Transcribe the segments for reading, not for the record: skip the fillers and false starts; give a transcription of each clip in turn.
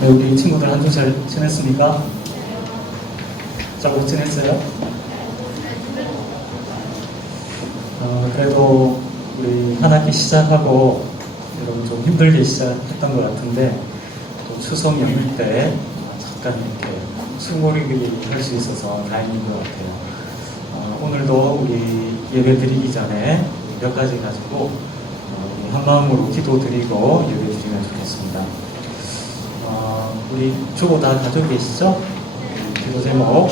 네, 우리 친구들 한 주 잘 지냈습니까? 잘 못 지냈어요? 그래도 우리 한 학기 시작하고 여러분 좀 힘들게 시작했던 것 같은데 또 추석 연휴 때 잠깐 이렇게 숨고르기 할 수 있어서 다행인 것 같아요. 오늘도 우리 예배 드리기 전에 몇 가지 가지고 우리 한 마음으로 기도 드리고 예배 드리면 좋겠습니다. 우리 주보 다 가지고 계시죠? 기도 제목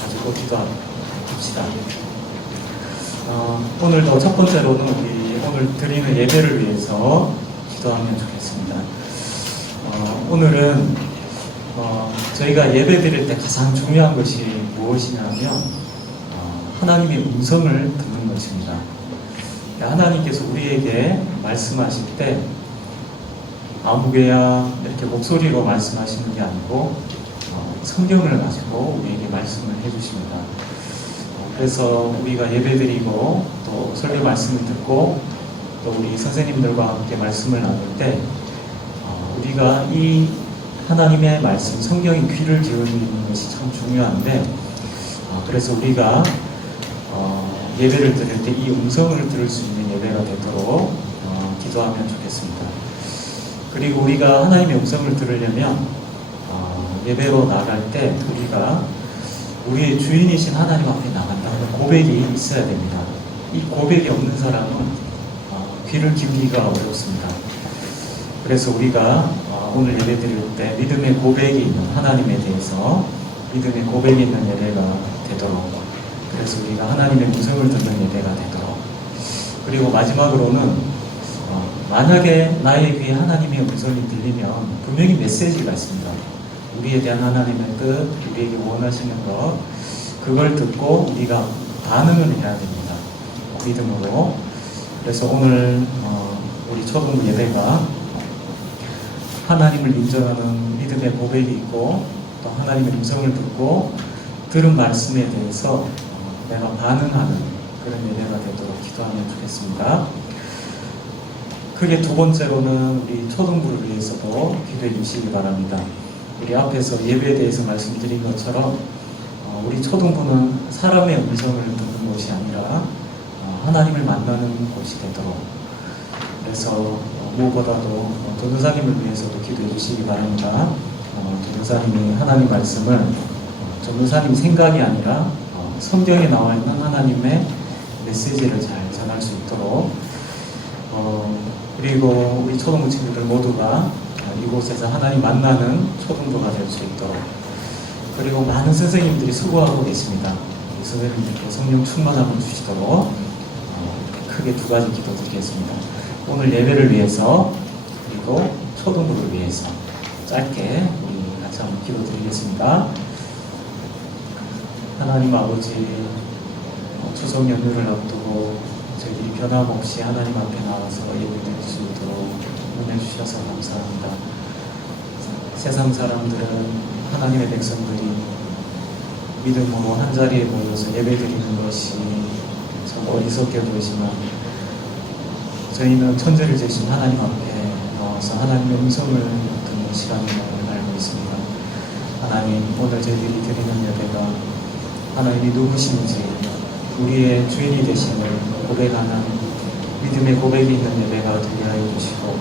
가지고 기도합시다. 오늘도 첫 번째로는 우리 오늘 드리는 예배를 위해서 기도하면 좋겠습니다. 오늘은 저희가 예배 드릴 때 가장 중요한 것이 무엇이냐면 하나님의 음성을 듣는 것입니다. 하나님께서 우리에게 말씀하실 때 아무개야 이렇게 목소리로 말씀하시는 게 아니고 성경을 가지고 우리에게 말씀을 해주십니다. 그래서 우리가 예배드리고 또 설교 말씀을 듣고 또 우리 선생님들과 함께 말씀을 나눌 때 우리가 이 하나님의 말씀, 성경의 귀를 기울이는 것이 참 중요한데 그래서 우리가 예배를 드릴 때 이 음성을 들을 수 있는 예배가 되도록 기도하면 좋겠습니다. 그리고 우리가 하나님의 음성을 들으려면 예배로 나갈 때 우리가 우리의 주인이신 하나님 앞에 나간다는 고백이 있어야 됩니다. 이 고백이 없는 사람은 귀를 기울이기가 어렵습니다. 그래서 우리가 오늘 예배 드릴 때 믿음의 고백이 있는 하나님에 대해서 믿음의 고백이 있는 예배가 되도록, 그래서 우리가 하나님의 음성을 듣는 예배가 되도록, 그리고 마지막으로는 만약에 나의 귀에 하나님의 음성이 들리면 분명히 메시지가 있습니다. 우리에 대한 하나님의 뜻, 우리에게 원하시는 것, 그걸 듣고 우리가 반응을 해야 됩니다. 믿음으로. 그래서 오늘 우리 초등 예배가 하나님을 인정하는 믿음의 고백이 있고 또 하나님의 음성을 듣고 들은 말씀에 대해서 내가 반응하는 그런 예배가 되도록 기도하면 좋겠습니다. 크게 두 번째로는 우리 초등부를 위해서도 기도해 주시기 바랍니다. 우리 앞에서 예배에 대해서 말씀드린 것처럼 우리 초등부는 사람의 음성을 듣는 곳이 아니라 하나님을 만나는 곳이 되도록, 그래서 무엇보다도 전도사님을 위해서도 기도해 주시기 바랍니다. 전도사님이 하나님 말씀을 전도사님 생각이 아니라 성경에 나와 있는 하나님의 메시지를 잘 전할 수 있도록, 그리고 우리 초등부 친구들 모두가 이곳에서 하나님 만나는 초등부가 될 수 있도록, 그리고 많은 선생님들이 수고하고 계십니다. 우리 선생님들께 성령 충만함을 주시도록 크게 두 가지 기도드리겠습니다. 오늘 예배를 위해서 그리고 초등부를 위해서 짧게 우리 같이 한번 기도드리겠습니다. 하나님 아버지, 추석 연휴를 앞두고 저희들이 변함없이 하나님 앞에 나와서 예배드릴 수 있도록 은혜 주셔서 감사합니다. 세상 사람들은 하나님의 백성들이 믿음으로 한자리에 모여서 예배드리는 것이 참 어리석게 보이지만 저희는 천지를 지으신 하나님 앞에 나와서 하나님의 음성을 듣는 시간임을 알고 있습니다. 하나님, 오늘 저희들이 드리는 예배가 하나님이 누구신지 우리의 주인이 되심을 고백하는 믿음의 고백이 있는 예배가 되게 하여 주시고,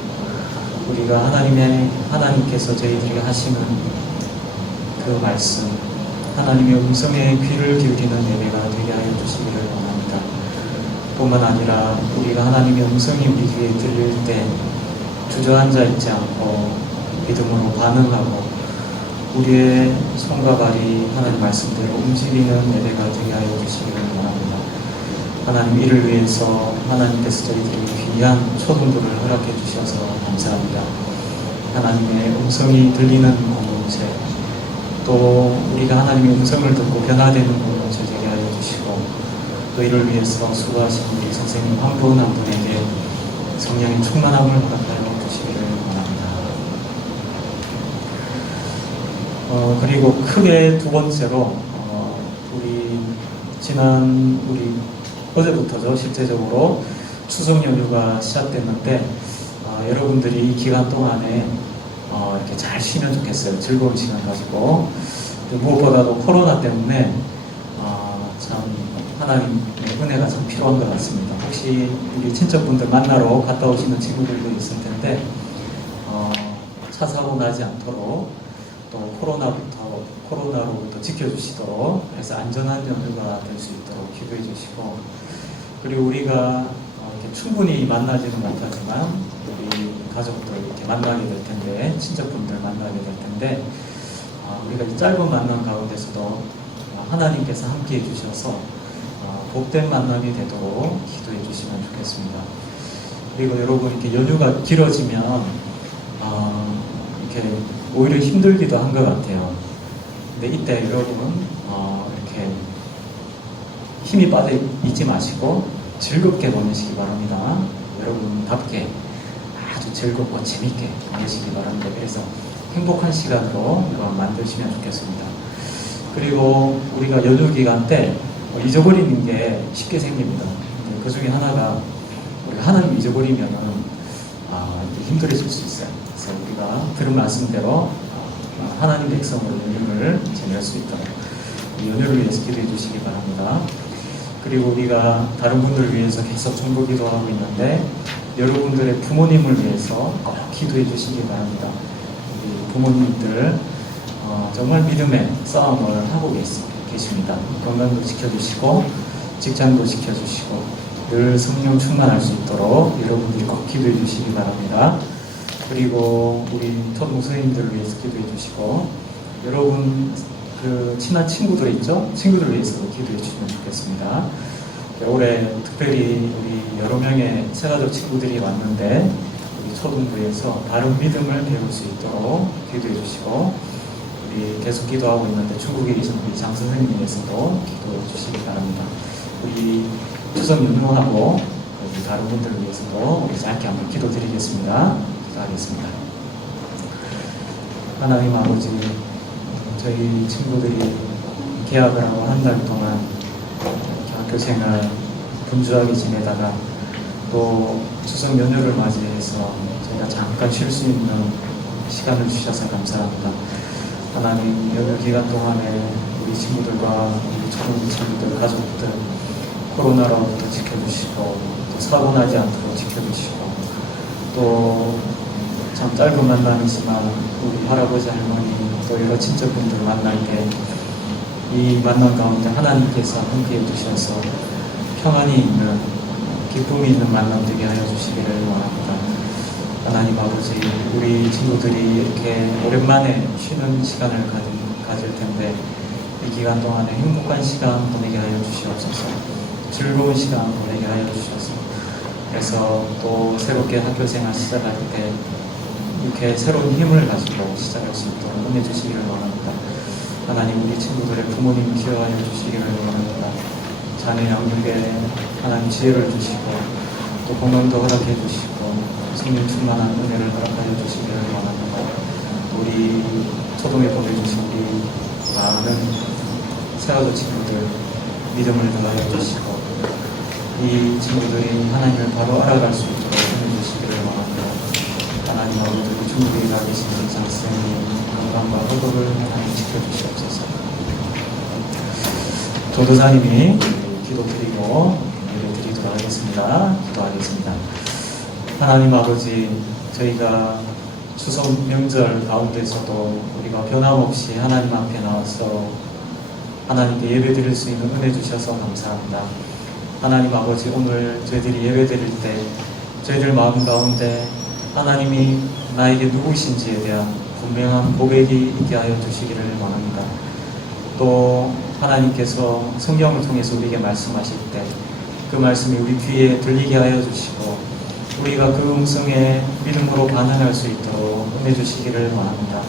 우리가 하나님께서 저희들에게 하시는 그 말씀, 하나님의 음성에 귀를 기울이는 예배가 되게 하여 주시기를 원합니다. 뿐만 아니라 우리가 하나님의 음성이 우리 귀에 들릴 때 주저앉아 있지 않고 믿음으로 반응하고 우리의 손과 발이 하나님 말씀대로 움직이는 예배가 되게 하여 주시기를 원합니다. 하나님, 이를 위해서 하나님께서 저희들에게 귀한 초등부를 허락해 주셔서 감사합니다. 하나님의 음성이 들리는 공동체, 또 우리가 하나님의 음성을 듣고 변화되는 공동체 되게 하여 주시고, 또 이를 위해서 수고하신 우리 선생님 한 분 한 분에게 성령의 충만함을 허락하여 주시기를 원합니다. 그리고 크게 두 번째로 우리 어제부터죠, 실제적으로 추석 연휴가 시작됐는데 여러분들이 이 기간 동안에 이렇게 잘 쉬면 좋겠어요. 즐거운 시간 가지고. 무엇보다도 코로나 때문에 참 하나님의 은혜가 참 필요한 것 같습니다. 혹시 우리 친척분들 만나러 갔다 오시는 친구들도 있을 텐데 차 사고 나지 않도록 또 코로나로부터 지켜주시도록 그래서 안전한 연휴가 될 수 있도록 기도해 주시고, 그리고 우리가 이렇게 충분히 만나지는 못하지만 우리 가족들 이렇게 만나게 될 텐데, 친척분들 만나게 될 텐데 우리가 이 짧은 만남 가운데서도 하나님께서 함께 해주셔서 복된 만남이 되도록 기도해 주시면 좋겠습니다. 그리고 여러분 이렇게 연휴가 길어지면 이렇게 오히려 힘들기도 한 것 같아요. 근데 이때 여러분 이렇게 힘이 빠져 있지 마시고 즐겁게 보내시기 바랍니다. 여러분답게 아주 즐겁고 재밌게 보내시기 바랍니다. 그래서 행복한 시간으로 만드시면 좋겠습니다. 그리고 우리가 연휴 기간 때 잊어버리는 게 쉽게 생깁니다. 그 중에 하나가 우리가 하나님 잊어버리면은 힘들어질 수 있어요. 그래서 우리가 들은 말씀대로 하나님 백성으로 연휴를 지낼 수 있도록 연휴를 위해서 기도해 주시기 바랍니다. 그리고 우리가 다른 분들을 위해서 계속 중보 기도하고 있는데 여러분들의 부모님을 위해서 꼭 기도해 주시기 바랍니다. 우리 부모님들 정말 믿음의 싸움을 하고 계십니다. 건강도 지켜주시고 직장도 지켜주시고 늘 성령 충만할 수 있도록 여러분들이 꼭 기도해 주시기 바랍니다. 그리고 우리 초등 선생님들을 위해서 기도해 주시고 여러분 그 친한 친구들 있죠? 친구들을 위해서도 기도해 주시면 좋겠습니다. 올해 특별히 우리 여러 명의 새가족 친구들이 왔는데 우리 초등부에서 바른 믿음을 배울 수 있도록 기도해 주시고, 우리 계속 기도하고 있는데 중국에 계신 우리 장 선생님에 대해서도 기도해 주시기 바랍니다. 우리 추석 연휴하고 우리 다른 분들을 위해서도 우리 짧게 한번 기도드리겠습니다. 기도하겠습니다. 하나님 아버지, 저희 친구들이 개학을 하고 한 달 동안 학교 생활 분주하게 지내다가 또 추석 연휴를 맞이해서 저희가 잠깐 쉴 수 있는 시간을 주셔서 감사합니다. 하나님, 연휴 기간 동안에 우리 친구들과 우리 초등 친구들, 가족들 코로나로부터 지켜주시고 또 사고 나지 않도록 지켜주시고 또 참 짧은 만남이지만 우리 할아버지 할머니 또 여러 친척분들 만날 때 이 만남 가운데 하나님께서 함께 해주셔서 평안이 있는 기쁨이 있는 만남 되게 하여 주시기를 원합니다. 하나님 아버지, 우리 친구들이 이렇게 오랜만에 쉬는 시간을 가질 텐데 이 기간 동안에 행복한 시간 보내게 하여 주시옵소서. 즐거운 시간 보내게 하여 주셔서 그래서 또 새롭게 학교 생활 시작할 때 이렇게 새로운 힘을 가지고 시작할 수 있도록 은혜 주시기를 원합니다. 하나님, 우리 친구들의 부모님 기여하여 주시기를 원합니다. 자녀 양육에 하나님 지혜를 주시고 또 건강도 허락해 주시고 성령 충만한 은혜를 허락하여 주시기를 원합니다. 우리 초동에 보내주신 우리 많은 새가족 친구들 믿음을 더하여 주시고 이 친구들이 하나님을 바로 알아갈 수 있도록 은혜 주시기를 원합니다. 하나님 아버지, 중국에 가 계신 장수님 건강과 호흡을 하나님 지켜주시옵소서. 조도사님이 기도드리고 예배드리도록 하겠습니다. 기도하겠습니다. 하나님 아버지, 저희가 추석 명절 가운데서도 우리가 변함없이 하나님 앞에 나와서 하나님께 예배드릴 수 있는 은혜 주셔서 감사합니다. 하나님 아버지, 오늘 저희들이 예배드릴 때 저희들 마음 가운데 하나님이 나에게 누구신지에 대한 분명한 고백이 있게 하여 주시기를 원합니다. 또 하나님께서 성경을 통해서 우리에게 말씀하실 때 그 말씀이 우리 귀에 들리게 하여 주시고 우리가 그 음성에 믿음으로 반응할 수 있도록 은혜 주시기를 원합니다.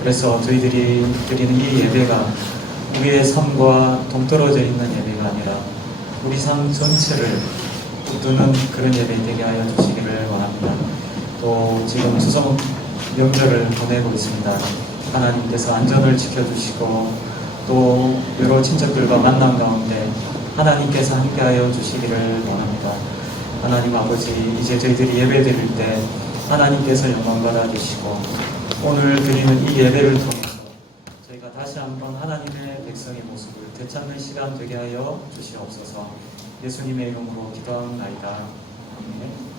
그래서 저희들이 드리는 이 예배가 우리의 삶과 동떨어져 있는 예배가 아니라 우리 삶 전체를 붙드는 그런 예배 되게 하여 주시기를 원합니다. 또 지금 추석 명절을 보내고 있습니다. 하나님께서 안전을 지켜주시고 또 여러 친척들과 만남 가운데 하나님께서 함께하여 주시기를 원합니다. 하나님 아버지, 이제 저희들이 예배 드릴 때 하나님께서 영광 받아주시고 오늘 드리는 이 예배를 통해서 저희가 다시 한번 하나님의 백성의 모습을 되찾는 시간 되게 하여 주시옵소서. 예수님의 이름으로 기도하옵나이다. 아멘.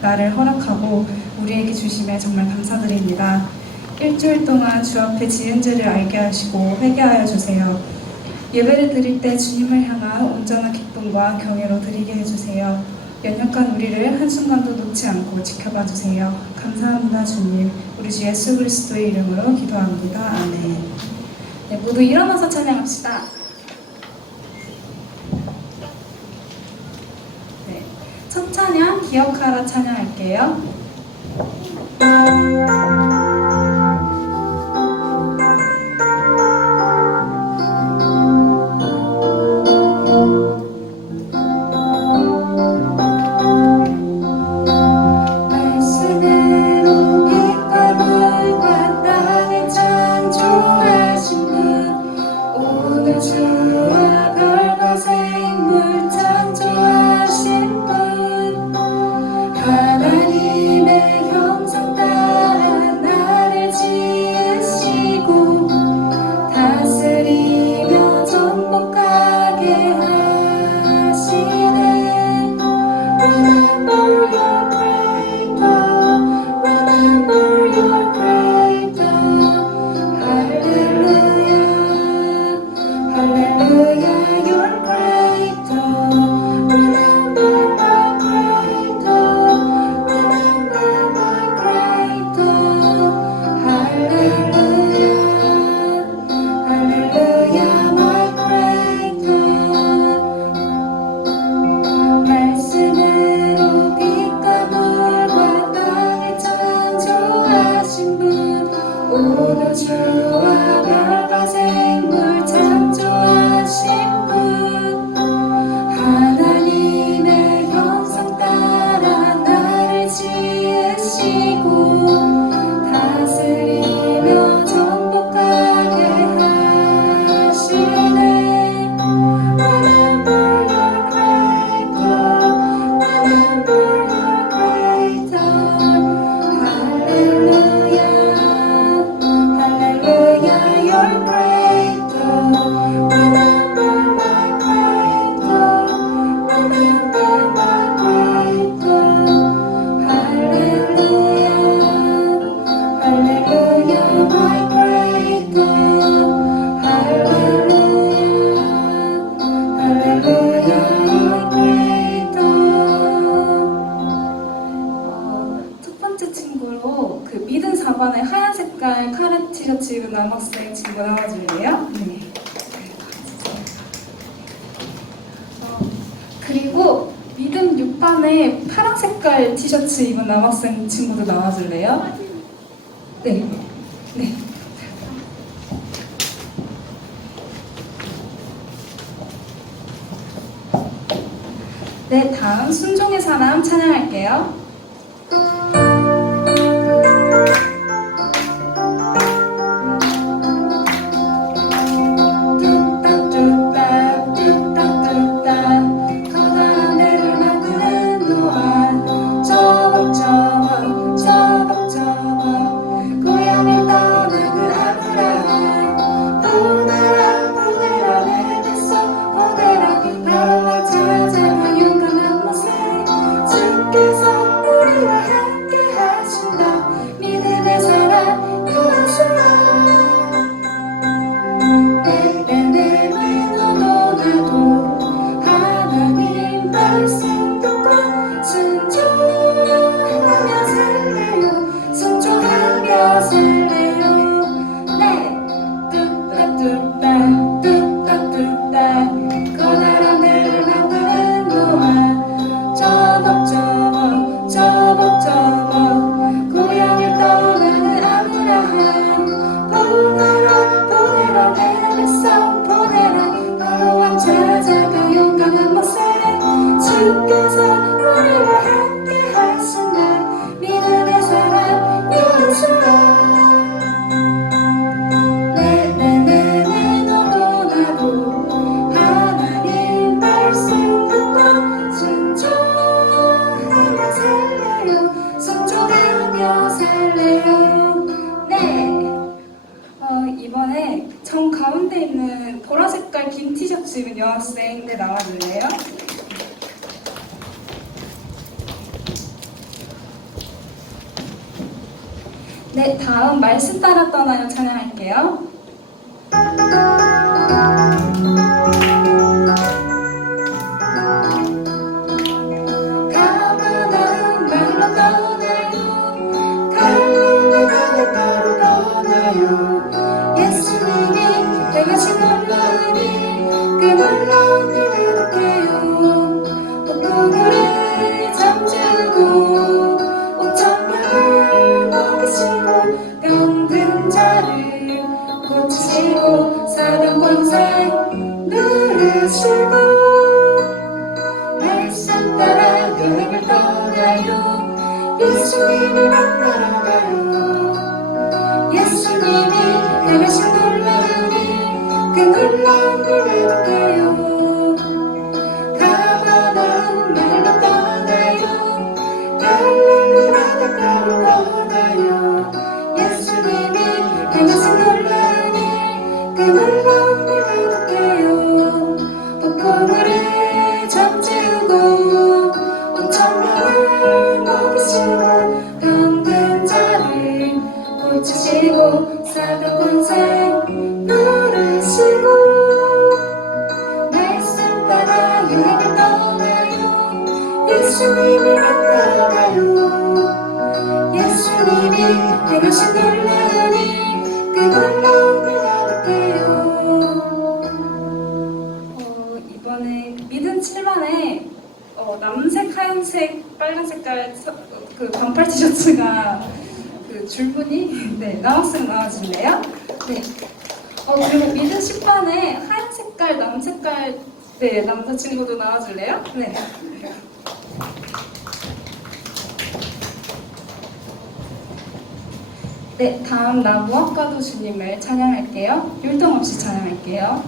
나를 허락하고 우리에게 주심에 정말 감사드립니다. 일주일 동안 주 앞에 지은 죄를 알게 하시고 회개하여 주세요. 예배를 드릴 때 주님을 향한 온전한 기쁨과 경외로 드리게 해주세요. 연약한 우리를 한순간도 놓지 않고 지켜봐 주세요. 감사합니다 주님. 우리 주 예수 그리스도의 이름으로 기도합니다. 아멘. 네, 모두 일어나서 찬양합시다. 네, 첫 찬양 기억하라 찬양할게요. 카라 티셔츠 입은 남학생 친구 나와줄래요? 네. 그리고 믿음 6반에 파란 색깔 티셔츠 입은 남학생 친구도 나와줄래요? 네. 네. 네, 다음 순종의 사람 찬양할게요. 보내라 보내라 바로와 찾아가 용감한 모습 주께서 우리와 함께 하신다. 믿음의 사람 예수라. 네네네네 너무나도 하나님 말씀 듣고 순종하며 살래요. 순종하며 살래요. 네. 이번에 정 가운데 있는 보라 색깔 긴 티셔츠 입은 여학생들 나와줄래요? 네, 다음 말씀 따라 떠나요 찬양할게요. 가만한 말로 떠나요. 갈릴리 바다로 떠나요. 예수님이 행하신 놀라운 일, 그 놀라운 일을 느껴요. 폭풍우를 잠재우고 5,000명을 먹이시고 병든 자를 고치시고 사단 권세 누르시고 말씀 따라 여행을 떠나요. 예수님을 만나러 가요. 예수님이 행하신 놀라운 일, 그 놀라운 일을 느껴요. 가만한 말로 떠나요. 갈릴리 바닷가로 떠나요. 예수님이 행하신 놀라운 일, 그 놀라운 일을 느껴요. 폭풍우를 잠재우고 5,000명을 먹이시고 병든 자를 고치시고 사단 권세 누르시고 말씀 따라 여행을 떠나요. 예수님을 만나러 가요. 예수님이 행하신 놀라운 일, 그 놀라운 일을 느껴요. 이번에 믿음 7반에 남색, 하얀색, 빨간 색깔 그 반팔 티셔츠가 그 줄무늬 네, 남학생 나와줄래요? 네. 그리고 믿음 10반에 하얀 색깔, 남 색깔 네, 남자친구도 나와줄래요? 네. 네, 다음 나 무엇과도 주님을 찬양할게요. 율동 없이 찬양할게요.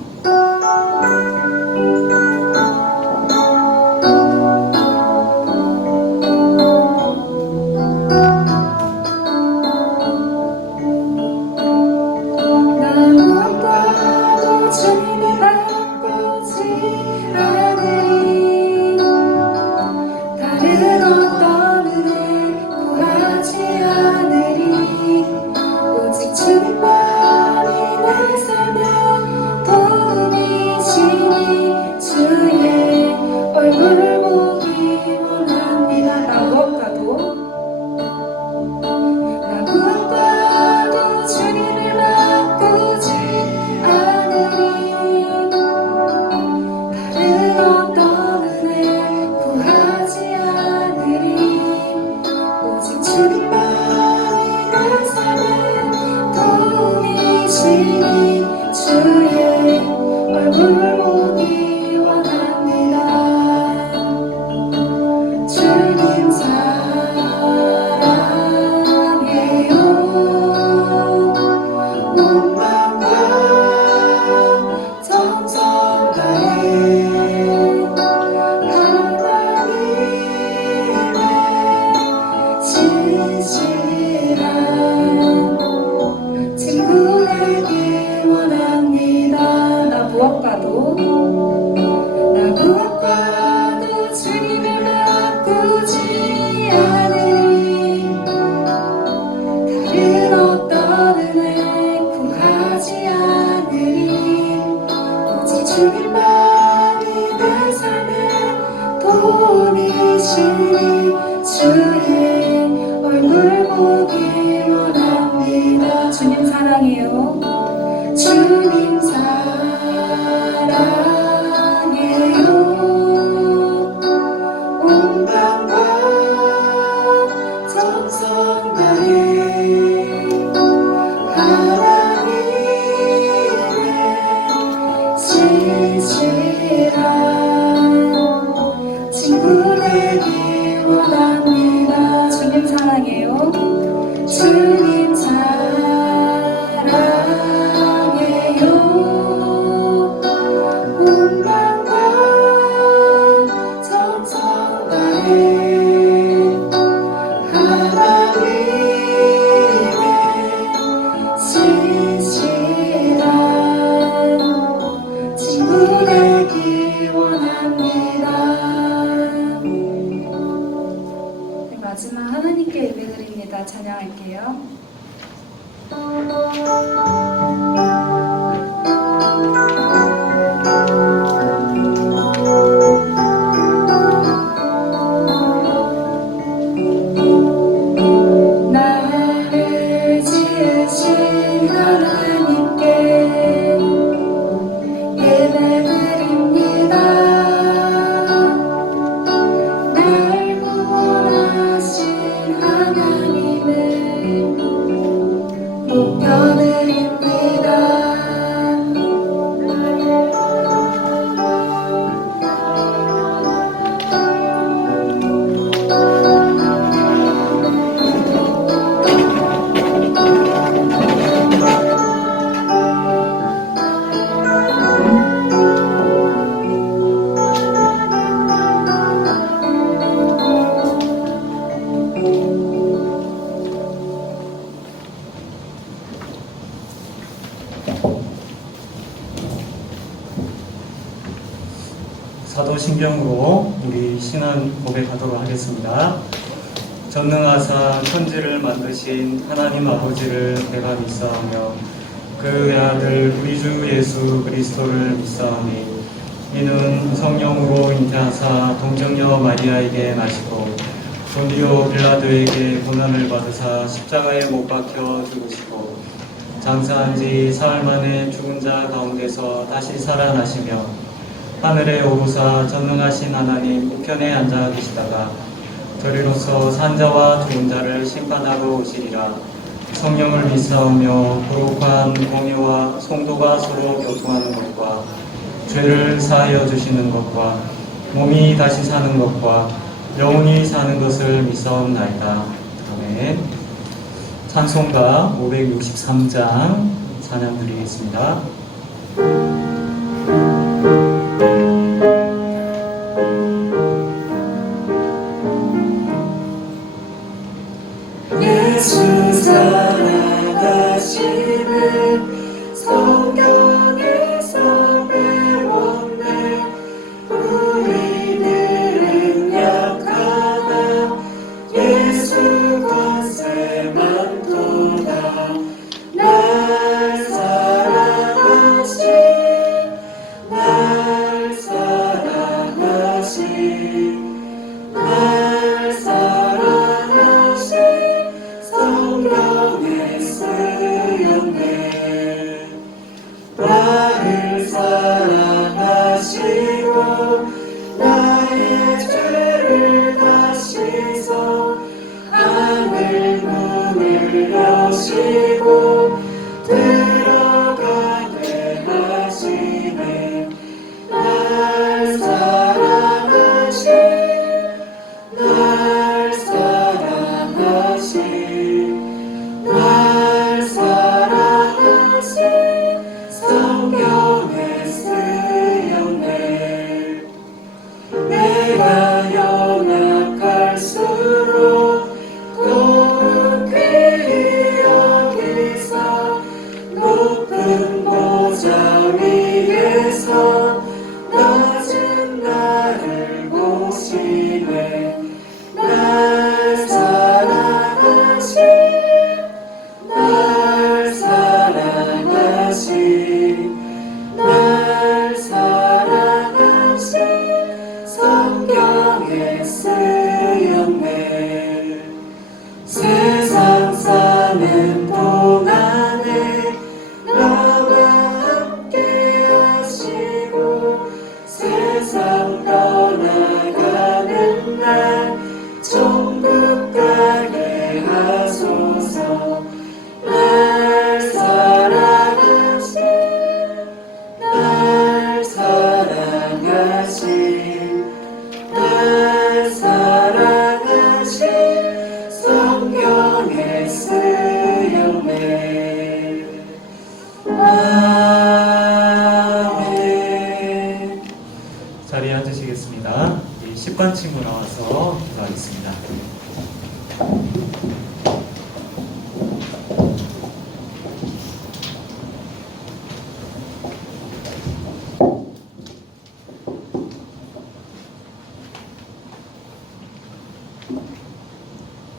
친구 따라 찬양할게요. 나를 지으신 하나님께 예배드립니다. 날 구원하신 하나님을 높여드립니다. 사도신경으로 우리 신앙 고백하도록 하겠습니다. 전능하사 천지를 만드신 하나님 아버지를 내가 믿사오며 그 외아들 우리 주 예수 그리스도를 믿사오니 이는 성령으로 잉태하사 동정녀 마리아에게 나시고 본디오 빌라도에게 고난을 받으사 십자가에 못 박혀 죽으시고 장사한 지 사흘 만에 죽은 자 가운데서 다시 살아나시며 하늘에 오르사 전능하신 하나님 우편에 앉아 계시다가 저리로서 산자와 죽은 자를 심판하러 오시리라. 성령을 믿사오며 거룩한 공의와 성도가 서로 교통하는 것과 죄를 사하여 주시는 것과 몸이 다시 사는 것과 영원히 사는 것을 믿사옵나이다. 아멘. 찬송가 563장 찬양 드리겠습니다. 예수 사랑하심을 성경에서 배웠네. 우리들은 약하나 예수 권세 많도다. 날 사랑하신 날 사랑하신 날 사랑하신 성령에 쓰였네. 나를 사랑하시고 나의 죄를 다시서 하늘 문을 여시고 들어가게 하시네. 날 사랑하신 날 사랑하신 날 사랑하신 성경에 쓰였네. 내가 연약할수록 더욱 귀히 여기사 높은 보좌 위에서 낮은 나를 보시네. 날 사랑하신 날 사랑하신 날 사랑하신 성경에 쓰였네. 세상 사는 동안에 나와 함께 하시고 세상 떠나가는 날 천국 가게 하소서. 날 사랑하신 날 사랑하신 날 사랑하신 성경에 쓰였네. 아멘. 자리에 앉으시겠습니다. 10반 친구 나와서 기도하겠습니다.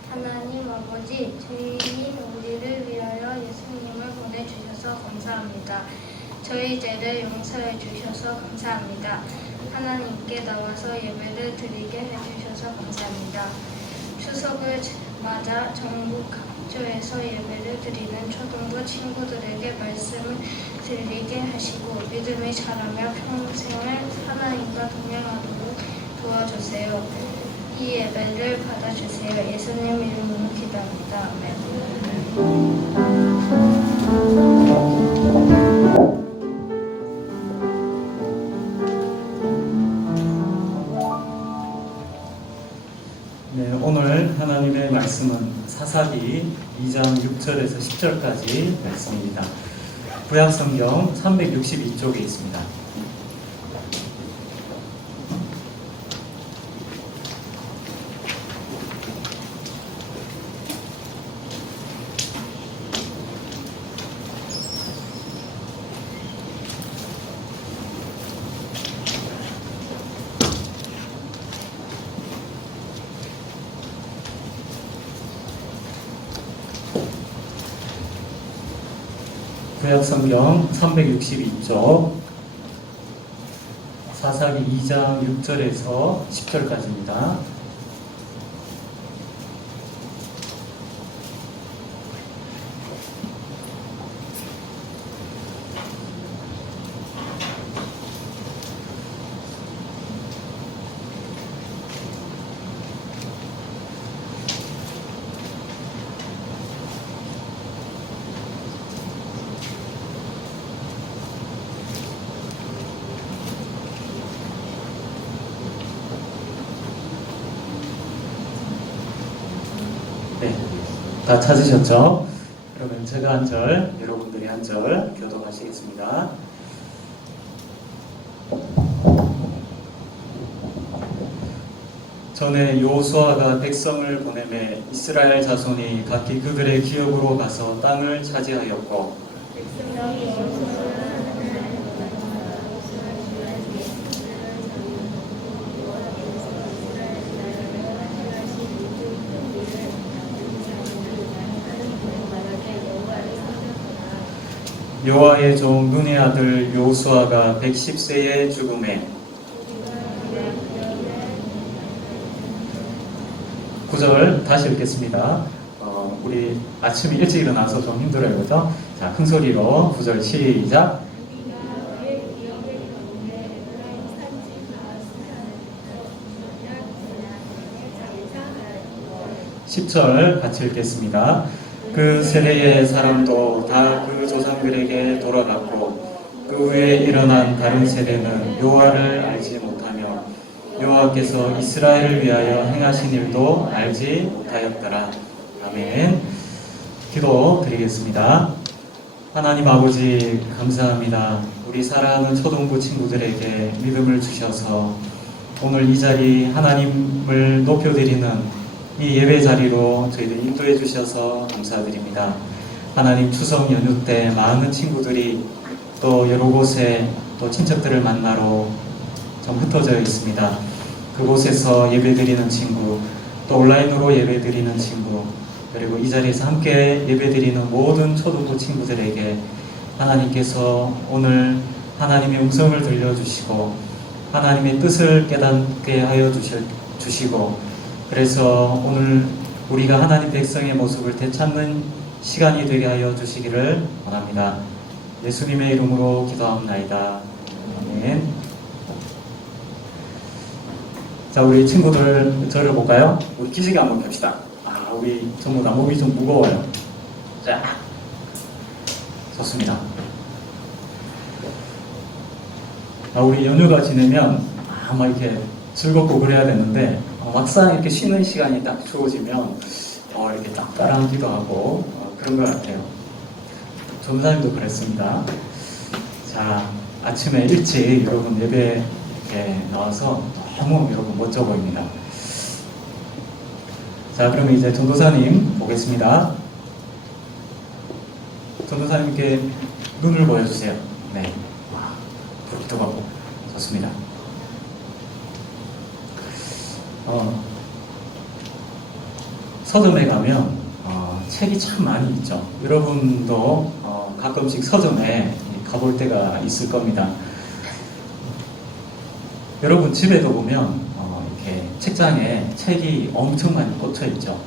하나님 아버지 아버지, 죄인인 우리를 위하여 예수님을 보내주셔서 감사합니다. 저희 죄를 용서해 주셔서 감사합니다. 하나님께 나와서 예배를 드리게 해주셔서 감사합니다. 추석을 맞아 전국 각처에서 예배를 드리는 초등부 친구들에게 말씀을 들리게 하시고 믿음이 자라며 평생을 하나님과 동행하도록 도와주세요. 이 예배를 받아주세요. 예수님 이름으로 기도합니다. 아멘. 네, 오늘 하나님의 말씀은 사사기 2장 6절에서 10절까지 말씀입니다. 구약성경 362쪽에 있습니다. 구약성경 362쪽 사사기 2장 6절에서 10절까지입니다. 네, 다 찾으셨죠? 그러면 제가 한 절, 여러분들이 한 절 교독하시겠습니다. 전에 여호수아가 백성을 보내매 이스라엘 자손이 각기 그들의 기업으로 가서 땅을 차지하였고 여호와의 종 눈의 아들 여호수아가 110세에 죽음에 9절 다시 읽겠습니다. 우리 아침에 일찍 일어나서 좀 힘들어요, 그죠? 자, 큰 소리로 9절 시작. 10절 같이 읽겠습니다. 그 세대의 사람도 다 그 조상들에게 돌아갔고 그 후에 일어난 다른 세대는 여호와를 알지 못하며 여호와께서 이스라엘을 위하여 행하신 일도 알지 못하였더라. 아멘. 기도 드리겠습니다. 하나님 아버지 감사합니다. 우리 사랑하는 초등부 친구들에게 믿음을 주셔서 오늘 이 자리 하나님을 높여드리는 이 예배 자리로 저희들 인도해 주셔서 감사드립니다. 하나님 추석 연휴 때 많은 친구들이 또 여러 곳에 또 친척들을 만나러 좀 흩어져 있습니다. 그곳에서 예배 드리는 친구, 또 온라인으로 예배 드리는 친구, 그리고 이 자리에서 함께 예배 드리는 모든 초등부 친구들에게 하나님께서 오늘 하나님의 음성을 들려주시고 하나님의 뜻을 깨닫게 하여 주시고 그래서 오늘 우리가 하나님 백성의 모습을 되찾는 시간이 되게 하여 주시기를 원합니다. 예수님의 이름으로 기도합나이다. 아멘. 자, 우리 친구들 저를 볼까요? 우리 기지개 한번 봅시다. 우리 전부 다 몸이 좀 무거워요. 자, 좋습니다. 우리 연휴가 지내면 막 이렇게 즐겁고 그래야 되는데 막상 이렇게 쉬는 시간이 딱 주어지면 이렇게 짭짤하기도 하고 그런 것 같아요. 전사님도 그랬습니다. 자, 아침에 일찍 여러분 예배 이렇게 나와서 너무 여러분 멋져 보입니다. 자, 그러면 이제 전도사님 보겠습니다. 전도사님께 눈을 보여주세요. 네, 부럽더라고. 좋습니다. 서점에 가면 책이 참 많이 있죠. 여러분도 가끔씩 서점에 가볼 때가 있을 겁니다. 여러분 집에도 보면 이렇게 책장에 책이 엄청 많이 꽂혀 있죠.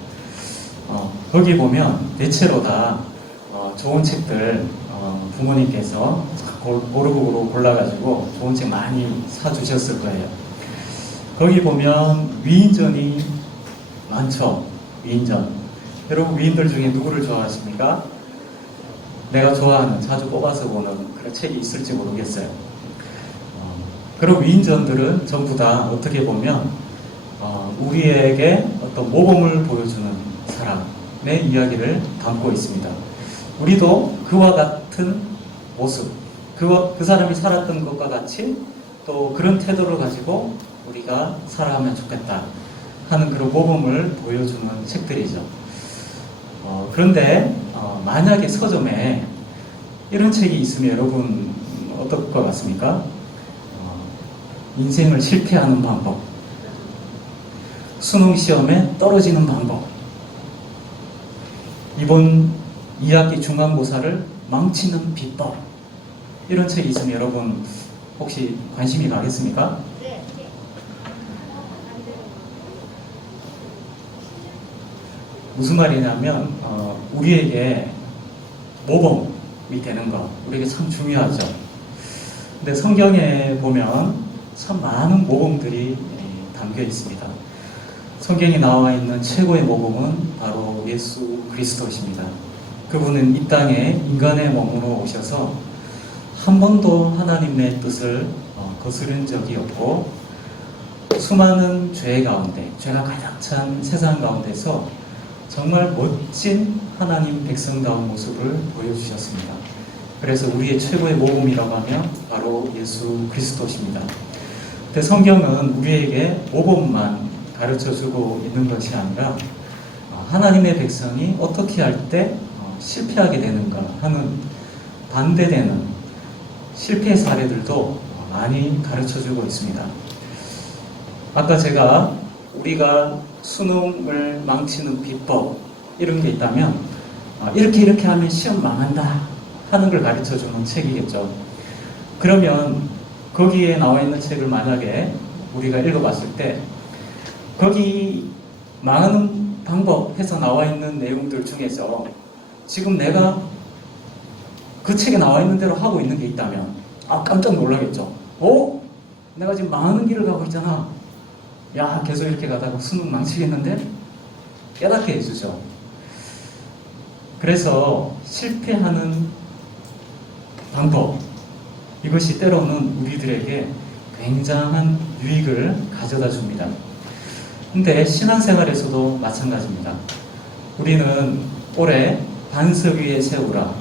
거기 보면 대체로 다 좋은 책들 부모님께서 고루고루 골라가지고 좋은 책 많이 사주셨을 거예요. 거기 보면 위인전이 많죠. 위인전. 여러분 위인들 중에 누구를 좋아하십니까? 내가 좋아하는, 자주 뽑아서 보는 그런 책이 있을지 모르겠어요. 그런 위인전들은 전부 다 어떻게 보면 우리에게 어떤 모범을 보여주는 사람의 이야기를 담고 있습니다. 우리도 그와 같은 모습, 그 사람이 살았던 것과 같이 또 그런 태도를 가지고 우리가 살아가면 좋겠다 하는 그런 모범을 보여주는 책들이죠. 그런데 만약에 서점에 이런 책이 있으면 여러분 어떨 것 같습니까? 인생을 실패하는 방법, 수능 시험에 떨어지는 방법, 이번 2학기 중간고사를 망치는 비법, 이런 책이 있으면 여러분 혹시 관심이 가겠습니까? 무슨 말이냐면 우리에게 모범이 되는 것, 우리에게 참 중요하죠. 근데 성경에 보면 참 많은 모범들이 담겨 있습니다. 성경에 나와 있는 최고의 모범은 바로 예수 그리스도십니다. 그분은 이 땅에 인간의 몸으로 오셔서 한 번도 하나님의 뜻을 거스른 적이 없고 수많은 죄 가운데, 죄가 가득 찬 세상 가운데서 정말 멋진 하나님 백성다운 모습을 보여주셨습니다. 그래서 우리의 최고의 모범이라고 하면 바로 예수 그리스도십니다. 근데 성경은 우리에게 모범만 가르쳐주고 있는 것이 아니라 하나님의 백성이 어떻게 할 때 실패하게 되는가 하는 반대되는 실패 사례들도 많이 가르쳐주고 있습니다. 아까 제가 우리가 수능을 망치는 비법 이런 게 있다면 이렇게 하면 시험 망한다 하는 걸 가르쳐주는 책이겠죠. 그러면 거기에 나와 있는 책을 만약에 우리가 읽어봤을 때 거기 망하는 방법 해서 나와 있는 내용들 중에서 지금 내가 그 책에 나와 있는 대로 하고 있는 게 있다면 깜짝 놀라겠죠. 내가 지금 망하는 길을 가고 있잖아. 야, 계속 이렇게 가다가 수능 망치겠는데? 깨닫게 해주죠. 그래서 실패하는 방법, 이것이 때로는 우리들에게 굉장한 유익을 가져다 줍니다. 근데 신앙생활에서도 마찬가지입니다. 우리는 올해 반석 위에 세우라.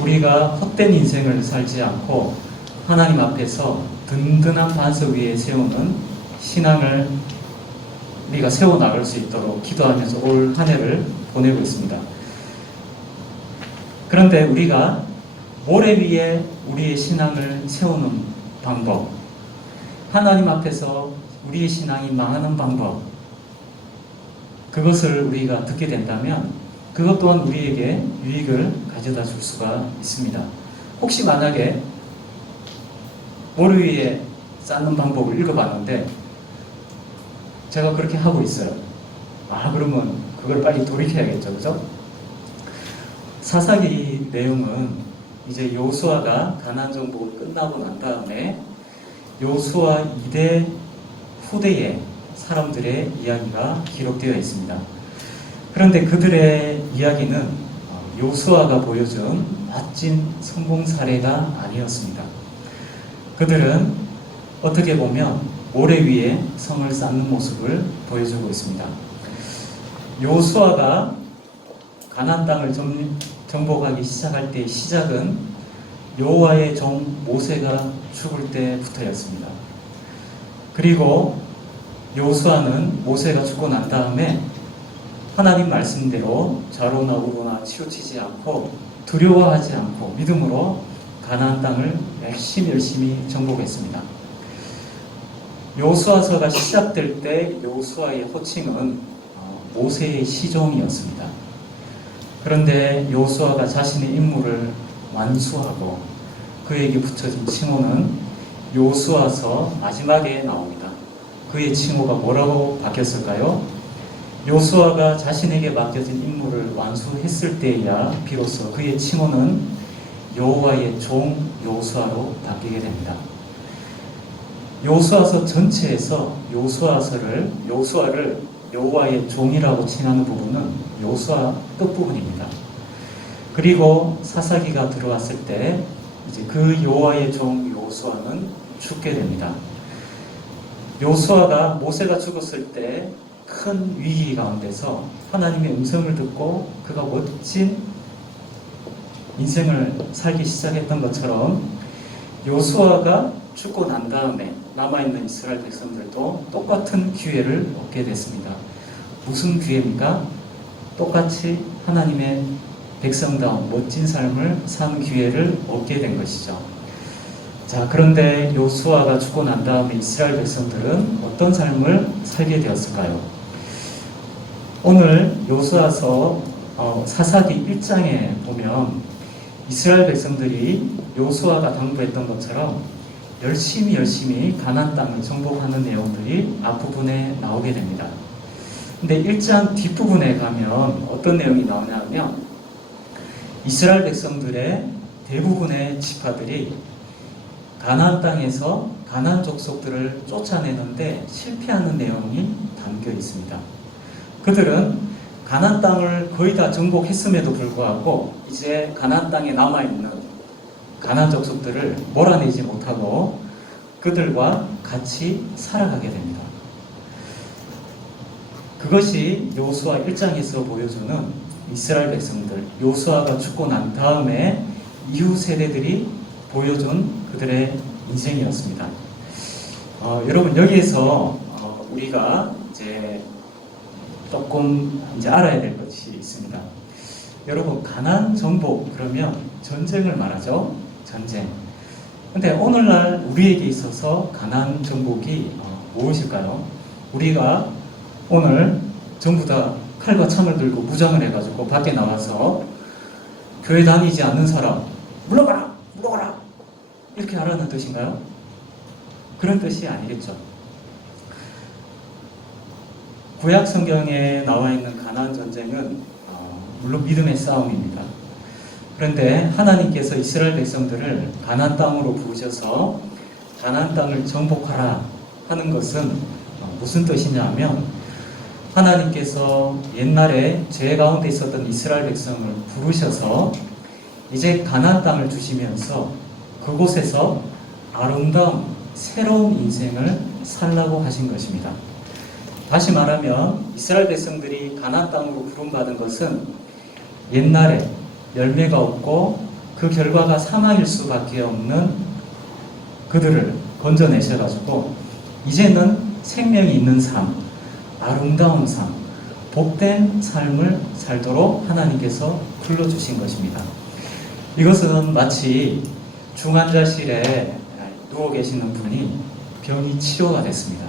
우리가 헛된 인생을 살지 않고 하나님 앞에서 든든한 반석 위에 세우는 신앙을 우리가 세워나갈 수 있도록 기도하면서 올 한 해를 보내고 있습니다. 그런데 우리가 모래 위에 우리의 신앙을 세우는 방법, 하나님 앞에서 우리의 신앙이 망하는 방법, 그것을 우리가 듣게 된다면 그것 또한 우리에게 유익을 가져다 줄 수가 있습니다. 혹시 만약에 모래 위에 쌓는 방법을 읽어봤는데 제가 그렇게 하고 있어요. 그러면 그걸 빨리 돌이켜야겠죠, 그죠? 사사기 내용은 이제 여호수아가 가나안 정복을 끝나고 난 다음에 여호수아 2대 후대의 사람들의 이야기가 기록되어 있습니다. 그런데 그들의 이야기는 여호수아가 보여준 멋진 성공 사례가 아니었습니다. 그들은 어떻게 보면 모래 위에 성을 쌓는 모습을 보여주고 있습니다. 여호수아가 가나안 땅을 정복하기 시작할 때의 시작은 여호와의 종 모세가 죽을 때부터였습니다. 그리고 여호수아는 모세가 죽고 난 다음에 하나님 말씀대로 좌로나 우로나 치우치지 않고 두려워하지 않고 믿음으로 가나안 땅을 열심히 정복했습니다. 여호수아서가 시작될 때 여호수아의 호칭은 모세의 시종이었습니다. 그런데 여호수아가 자신의 임무를 완수하고 그에게 붙여진 칭호는 여호수아서 마지막에 나옵니다. 그의 칭호가 뭐라고 바뀌었을까요? 여호수아가 자신에게 맡겨진 임무를 완수했을 때야 비로소 그의 칭호는 여호와의 종 여호수아로 바뀌게 됩니다. 여호수아서 전체에서 여호수아를 여호와의 종이라고 칭하는 부분은 여호수아 끝부분입니다. 그리고 사사기가 들어왔을 때 이제 그 여호와의 종 여호수아는 죽게 됩니다. 여호수아가 모세가 죽었을 때 큰 위기 가운데서 하나님의 음성을 듣고 그가 멋진 인생을 살기 시작했던 것처럼 여호수아가 죽고 난 다음에 남아있는 이스라엘 백성들도 똑같은 기회를 얻게 됐습니다. 무슨 기회입니까? 똑같이 하나님의 백성다운 멋진 삶을 사는 기회를 얻게 된 것이죠. 자, 그런데 여호수아가 죽고 난 다음에 이스라엘 백성들은 어떤 삶을 살게 되었을까요? 오늘 여호수아서 사사기 1장에 보면 이스라엘 백성들이 여호수아가 당부했던 것처럼 열심히 가나안 땅을 정복하는 내용들이 앞부분에 나오게 됩니다. 근데 1장 뒷부분에 가면 어떤 내용이 나오냐면 이스라엘 백성들의 대부분의 지파들이 가나안 땅에서 가나안 족속들을 쫓아내는데 실패하는 내용이 담겨 있습니다. 그들은 가나안 땅을 거의 다 정복했음에도 불구하고 이제 가나안 땅에 남아있는 가나안 족속들을 몰아내지 못하고 그들과 같이 살아가게 됩니다. 그것이 여호수아 1장에서 보여주는 이스라엘 백성들, 여호수아가 죽고 난 다음에 이후 세대들이 보여준 그들의 인생이었습니다. 여러분 여기에서 우리가 이제 조금 이제 알아야 될 것이 있습니다. 여러분 가나안 정복 그러면 전쟁을 말하죠. 전쟁. 근데 오늘날 우리에게 있어서 가나안 정복이 무엇일까요? 우리가 오늘 전부 다 칼과 창을 들고 무장을 해가지고 밖에 나와서 교회 다니지 않는 사람 물러가라! 물러가라! 이렇게 하라는 뜻인가요? 그런 뜻이 아니겠죠. 구약 성경에 나와 있는 가나안 전쟁은 물론 믿음의 싸움입니다. 그런데 하나님께서 이스라엘 백성들을 가나안 땅으로 부르셔서 가나안 땅을 정복하라 하는 것은 무슨 뜻이냐면 하나님께서 옛날에 죄 가운데 있었던 이스라엘 백성을 부르셔서 이제 가나안 땅을 주시면서 그곳에서 아름다운 새로운 인생을 살라고 하신 것입니다. 다시 말하면 이스라엘 백성들이 가나안 땅으로 부름받은 것은 옛날에 열매가 없고 그 결과가 사망일 수밖에 없는 그들을 건져내셔가지고 이제는 생명이 있는 삶, 아름다운 삶, 복된 삶을 살도록 하나님께서 불러주신 것입니다. 이것은 마치 중환자실에 누워 계시는 분이 병이 치료가 됐습니다.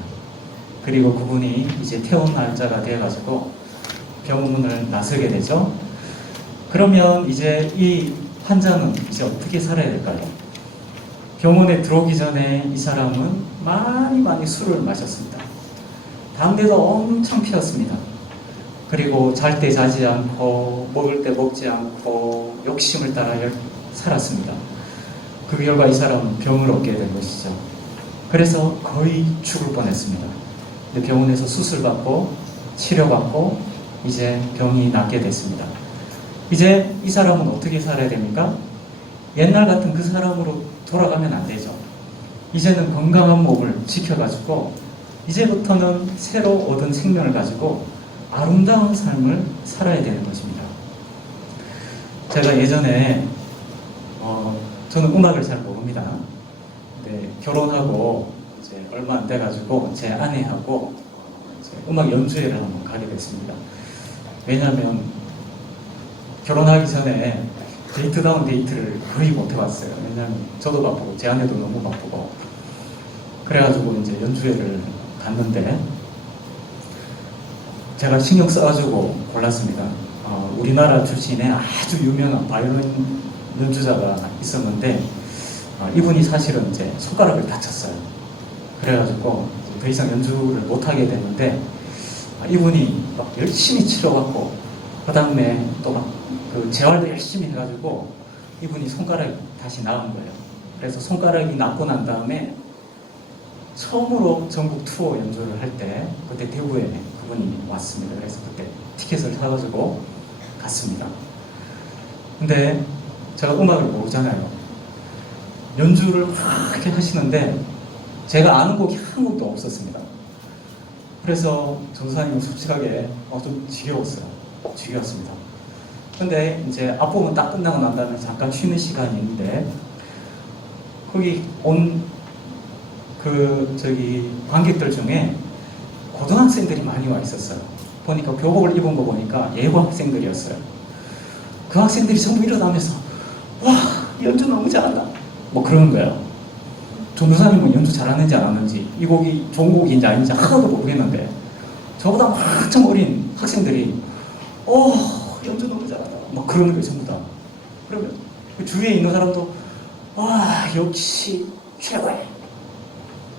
그리고 그분이 이제 퇴원 날짜가 되어가지고 병문을 나서게 되죠. 그러면 이제 이 환자는 이제 어떻게 살아야 될까요? 병원에 들어오기 전에 이 사람은 많이 술을 마셨습니다. 담배도 엄청 피웠습니다. 그리고 잘 때 자지 않고 먹을 때 먹지 않고 욕심을 따라 살았습니다. 그 결과 이 사람은 병을 얻게 된 것이죠. 그래서 거의 죽을 뻔했습니다. 근데 병원에서 수술받고 치료받고 이제 병이 낫게 됐습니다. 이제 이 사람은 어떻게 살아야 됩니까? 옛날 같은 그 사람으로 돌아가면 안 되죠. 이제는 건강한 몸을 지켜가지고 이제부터는 새로 얻은 생명을 가지고 아름다운 삶을 살아야 되는 것입니다. 제가 예전에 저는 음악을 잘 모릅니다. 근데 결혼하고 이제 얼마 안 돼가지고 제 아내하고 이제 음악 연주회를 한번 가게 됐습니다. 왜냐하면 결혼하기 전에 데이트다운 데이트를 거의 못 해봤어요. 왜냐하면 저도 바쁘고 제 아내도 너무 바쁘고 그래가지고 이제 연주회를 갔는데 제가 신경 써가지고 골랐습니다. 우리나라 출신의 아주 유명한 바이올린 연주자가 있었는데 이분이 사실은 이제 손가락을 다쳤어요. 그래가지고 더 이상 연주를 못하게 됐는데 이분이 막 열심히 치료받고 그 다음에 또 막 그 재활도 열심히 해가지고 이분이 손가락이 다시 나은 거예요. 그래서 손가락이 낫고 난 다음에 처음으로 전국 투어 연주를 할 때 그때 대구에 그분이 왔습니다. 그래서 그때 티켓을 사가지고 갔습니다. 근데 제가 음악을 모르잖아요. 연주를 막 이렇게 하시는데 제가 아는 곡이 한 곡도 없었습니다. 그래서 전도사님은 솔직하게 좀 지겨웠어요. 지겨웠습니다. 근데 이제 앞부분 딱 끝나고 난 다음에 잠깐 쉬는 시간이 있는데 거기 온 관객들 중에 고등학생들이 많이 와 있었어요. 보니까 교복을 입은 거 보니까 예고 학생들이었어요. 그 학생들이 전부 일어나면서 와, 연주 너무 잘한다 뭐 그러는 거예요. 전도사님은 연주 잘하는지 안 하는지 이 곡이 좋은 곡인지 아닌지 하나도 모르겠는데 저보다 한참 어린 학생들이 연주 너무 잘한다 막 그러는 거예요. 전부 다. 그러면 그 주위에 있는 사람도 와, 역시 최고야.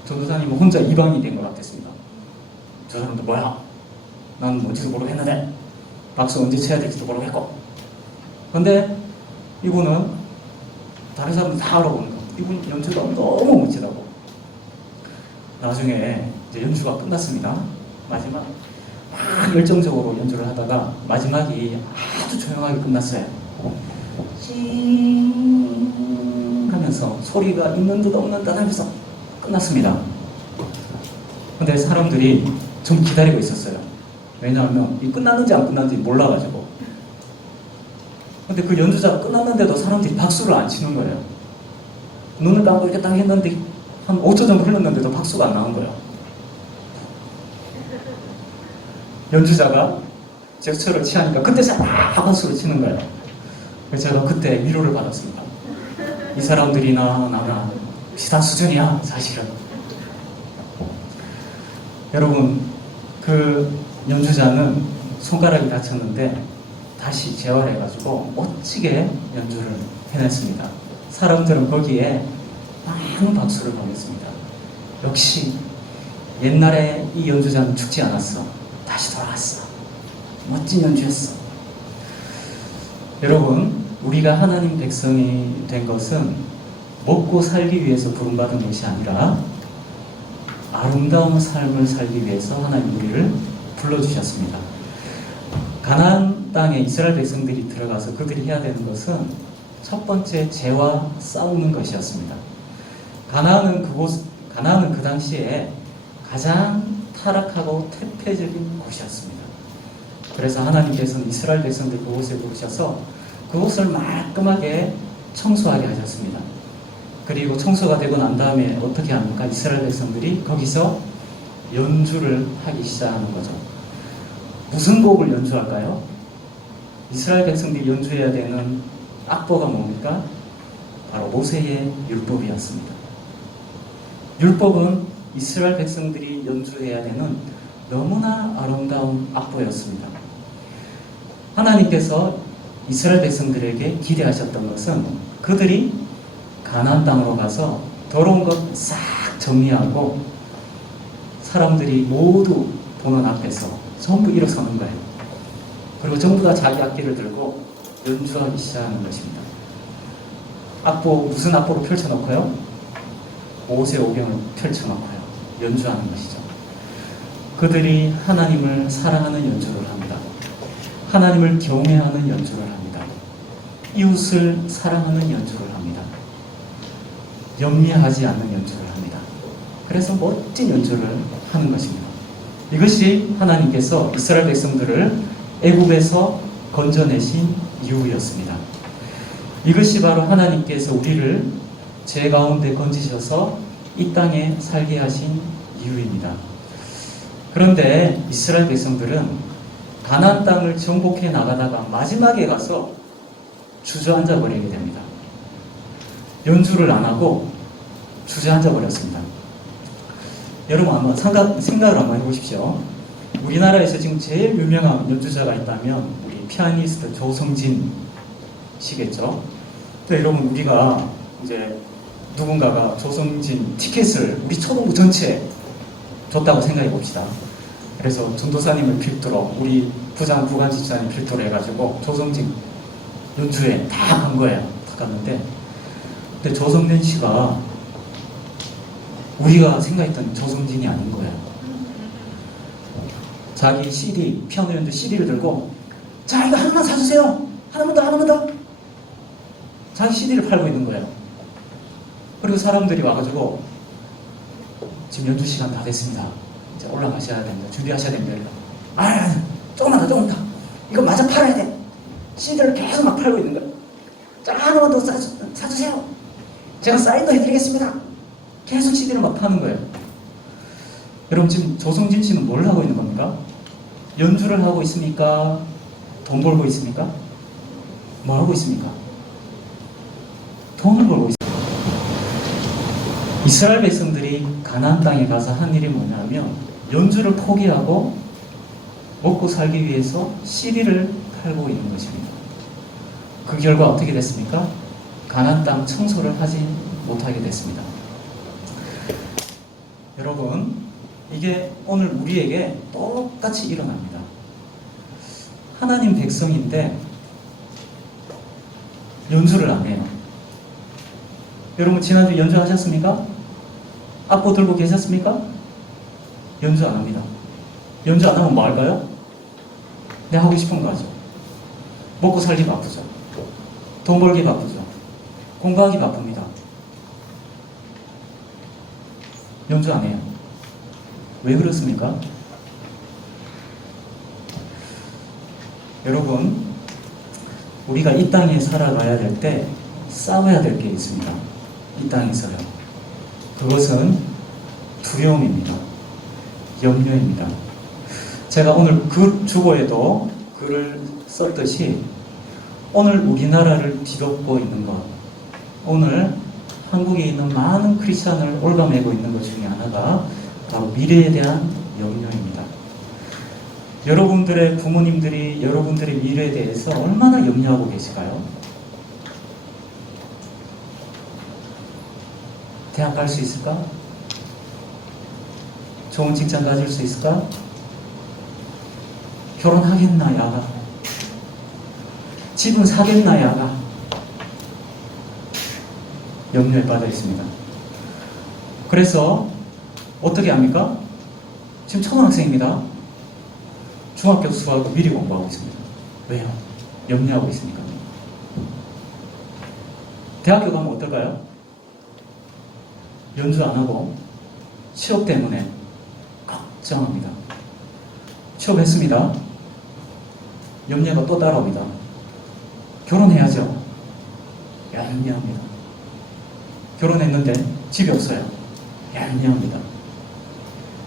전도사님은 혼자 이방이 된 것 같았습니다. 저 사람도 뭐야, 난 뭔지도 모르겠는데 박수 언제 쳐야 될지도 모르겠고. 근데 이분은 다른 사람들 다 알아보는 거. 이분 연주가 너무 멋지다고. 나중에 이제 연주가 끝났습니다. 마지막 막 열정적으로 연주를 하다가 마지막이 아주 조용하게 끝났어요. 찡 하면서 소리가 있는 듯 없는 듯 하면서 끝났습니다. 근데 사람들이 좀 기다리고 있었어요. 왜냐하면 이 끝났는지 안 끝났는지 몰라가지고. 근데 그 연주자가 끝났는데도 사람들이 박수를 안 치는 거예요. 눈을 감고 이렇게 딱 했는데 한 5초 정도 흘렀는데도 박수가 안 나온 거예요. 연주자가 제스처를 취하니까 그때 싹 박수를 치는 거예요. 그래서 제가 그때 위로를 받았습니다. 이 사람들이나 나나 비슷한 수준이야, 사실은. 여러분, 그 연주자는 손가락이 다쳤는데 다시 재활해가지고 멋지게 연주를 해냈습니다. 사람들은 거기에 많은 박수를 보냈습니다. 역시 옛날에 이 연주자는 죽지 않았어. 다시 돌아왔어. 멋진 연주였어. 여러분, 우리가 하나님 백성이 된 것은 먹고 살기 위해서 부름받은 것이 아니라 아름다운 삶을 살기 위해서 하나님 우리를 불러주셨습니다. 가나안 땅에 이스라엘 백성들이 들어가서 그들이 해야 되는 것은 첫 번째 죄와 싸우는 것이었습니다. 가나안은 그 당시에 가장 타락하고 퇴폐적인 곳이었습니다. 그래서 하나님께서는 이스라엘 백성들 그곳에 부르셔서 그곳을 말끔하게 청소하게 하셨습니다. 그리고 청소가 되고 난 다음에 어떻게 합니까? 이스라엘 백성들이 거기서 연주를 하기 시작하는 거죠. 무슨 곡을 연주할까요? 이스라엘 백성들이 연주해야 되는 악보가 뭡니까? 바로 모세의 율법이었습니다. 율법은 이스라엘 백성들이 연주해야 되는 너무나 아름다운 악보였습니다. 하나님께서 이스라엘 백성들에게 기대하셨던 것은 그들이 가나안 땅으로 가서 더러운 것 싹 정리하고 사람들이 모두 보는 앞에서 전부 일어서는 거예요. 그리고 전부 다 자기 악기를 들고 연주하기 시작하는 것입니다. 악보, 무슨 악보로 펼쳐놓고요? 모세오경을 펼쳐놓고요. 연주하는 것이죠. 그들이 하나님을 사랑하는 연주를 합니다. 하나님을 경외하는 연주를 합니다. 이웃을 사랑하는 연주를 합니다. 염려하지 않는 연주를 합니다. 그래서 멋진 연주를 하는 것입니다. 이것이 하나님께서 이스라엘 백성들을 애굽에서 건져내신 이유였습니다. 이것이 바로 하나님께서 우리를 죄 가운데 건지셔서 이 땅에 살게 하신 이유입니다. 그런데 이스라엘 백성들은 가나안 땅을 정복해 나가다가 마지막에 가서 주저앉아 버리게 됩니다. 연주를 안 하고 주저앉아 버렸습니다. 여러분 한번 생각을 한번 해보십시오. 우리나라에서 지금 제일 유명한 연주자가 있다면 우리 피아니스트 조성진 씨겠죠. 또 여러분, 우리가 이제 누군가가 조성진 티켓을 우리 초등부 전체에 줬다고 생각해 봅시다. 그래서 전도사님을 필두로 우리 부장 부관집사님 필두로 해가지고 조성진 연주회 다 간 거예요. 다 갔는데, 근데 조성진 씨가 우리가 생각했던 조성진이 아닌 거예요. 자기 CD, 피아노 연주 CD를 들고, 자, 이거 하나만 사주세요. 하나만 더, 하나만 더. 자기 CD를 팔고 있는 거예요. 그리고 사람들이 와가지고, 지금 연주 시간 다 됐습니다. 이제 올라가셔야 됩니다. 준비하셔야 됩니다. 조금만 더, 조금 더. 이거 마저 팔아야 돼. CD를 계속 막 팔고 있는 거예요. 자, 하나만 더 사주세요. 제가 사인도 해드리겠습니다. 계속 CD를 막 파는 거예요. 여러분, 지금 조성진 씨는 뭘 하고 있는 겁니까? 연주를 하고 있습니까? 돈 벌고 있습니까? 뭐 하고 있습니까? 돈을 벌고 있습니다. 이스라엘 백성들이 가나안 땅에 가서 한 일이 뭐냐면 연주를 포기하고 먹고 살기 위해서 CD를 팔고 있는 것입니다. 그 결과 어떻게 됐습니까? 가나안 땅 청소를 하지 못하게 됐습니다. 여러분, 이게 오늘 우리에게 똑같이 일어납니다. 하나님 백성인데 연주를 안 해요. 여러분, 지난주 연주하셨습니까? 악보 들고 계셨습니까? 연주 안 합니다. 연주 안 하면 뭐 할까요? 내가 하고 싶은 거 하죠. 먹고 살기 바쁘죠. 돈 벌기 바쁘죠. 공부하기 바쁩니다. 연주 안 해요. 왜 그렇습니까? 여러분, 우리가 이 땅에 살아가야 될 때 싸워야 될 게 있습니다. 이 땅에서요. 그것은 두려움입니다. 염려입니다. 제가 오늘 그 주보에도 글을 썼듯이 오늘 우리나라를 뒤덮고 있는 것, 오늘 한국에 있는 많은 크리스찬을 올가매고 있는 것 중에 하나가 바로 미래에 대한 염려입니다. 여러분들의 부모님들이 여러분들의 미래에 대해서 얼마나 염려하고 계실까요? 대학 갈 수 있을까? 좋은 직장 가질 수 있을까? 결혼하겠나, 야가? 집은 사겠나, 야가? 염려에 빠져 있습니다. 그래서 어떻게 합니까? 지금 초등학생입니다. 중학교 수학을 미리 공부하고 있습니다. 왜요? 염려하고 있으니까. 대학교 가면 어떨까요? 연주 안 하고 취업 때문에 걱정합니다. 취업했습니다. 염려가 또 따라옵니다. 결혼해야죠. 염려합니다. 결혼했는데 집이 없어요. 염려합니다.